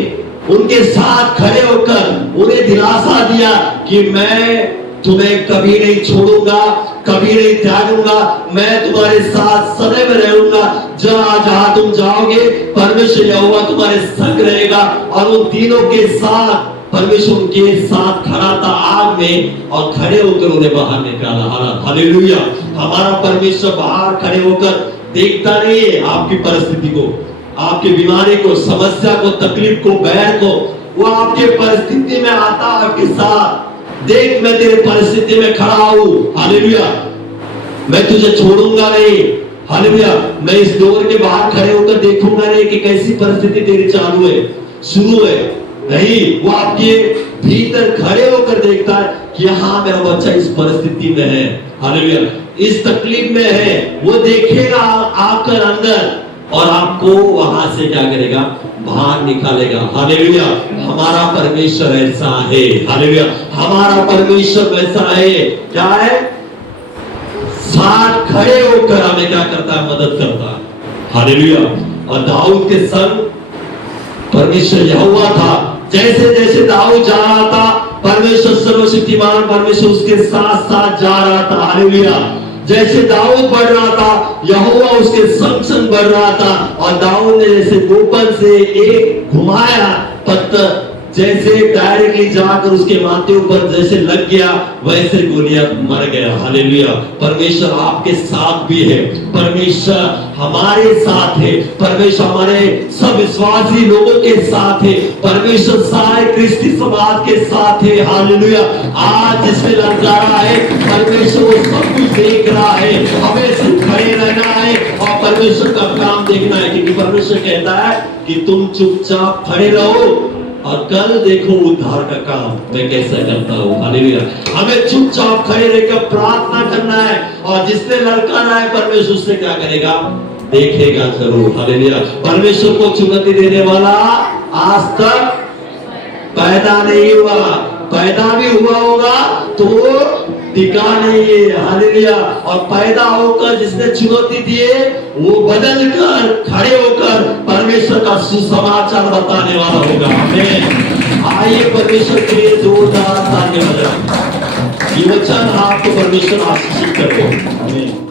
उनके साथ खड़े होकर उन्हें दिलासा दिया कि मैं तुम्हें कभी नहीं छोड़ूंगा, कभी नहीं त्यागूंगा, मैं तुम्हारे साथ सदैव रहूंगा। जहां जहां तुम जाओगे परमेश्वर यहोवा तुम्हारे संग रहेगा। और उन तीनों के साथ परमेश्वर उनके साथ खड़ा था आग में और खड़े होकर उन्हें बाहर निकाला। हालेलुया। हमारा परमेश्वर बाहर खड़े होकर देखता नहीं है आपकी परिस्थिति को, आपकी बीमारी को, समस्या को, तकलीफ को, बैर को। वो आपके परिस्थिति में आता आपके साथ, देख मैं तेरे परिस्थिति में खड़ा हूं। हालेलुया। मैं तुझे छोड़ूंगा नहीं। हालेलुया। मैं इस डोर के बाहर खड़े होकर देखूंगा नहीं कि कैसी परिस्थिति तेरी चालू है, शुरू है। नहीं, वो आपके भीतर खड़े होकर देखता है कि हाँ मेरा बच्चा इस परिस्थिति में है। हालेलुया। इस तकलीफ में है। वो देखेगा आकर अंदर और आपको वहां से क्या करेगा, बाहर निकालेगा। हालेलुया। हमारा परमेश्वर ऐसा है। हालेलुया। हमारा परमेश्वर वैसा है। क्या है, साथ खड़े होकर हमें क्या करता है, मदद करता है। हालेलुया। और दाऊद के संग परमेश्वर यहोवा था। जैसे जैसे दाऊद जा रहा था, परमेश्वर सर्वशक्तिमान परमेश्वर उसके साथ साथ जा रहा था। हालेलुया। जैसे दाऊद बढ़ रहा था, यहोवा उसके संग संग बढ़ रहा था, और दाऊद ने जैसे गोपन से एक घुमाया पत्थर, जैसे डायरेक्टली जाकर उसके माथे ऊपर जैसे लग गया, वैसे गोलियत मर गया। हालेलुया। परमेश्वर आपके साथ भी है, परमेश्वर हमारे साथ है, परमेश्वर हमारे सब विश्वासी लोगों के साथ है, परमेश्वर सारे क्रिस्ती समाज के साथ है। हालेलुया। आज जिसमें ललकारा है, परमेश्वर वो सब कुछ देख रहा है, हमें सिर्फ खड़े रहना है और परमेश्वर का काम देखना है, क्योंकि परमेश्वर कहता है कि तुम चुपचाप खड़े रहो और कल देखो उद्धार का काम मैं कैसा करता हूँ। हालेलुया। हमें चुपचाप खड़े रहकर प्रार्थना करना है, और जिसने ललकारा है परमेश्वर उससे क्या करेगा, देखेगा जरूर। हालेलुया। परमेश्वर को चुनौती देने वाला आज तक पैदा नहीं हुआ, पैदा भी हुआ होगा तो टिका नहीं है। हालेलुया। और पैदा होकर जिसने चुनौती दिए वो बदल कर खड़े होकर परमेश्वर का सुसमाचार बताने वाला होगा। आमीन। आइए परमेश्वर के लिए जोरदार तालियां बजाएं। ये वचन आपको परमेश्वर आशीषित करे। आमीन।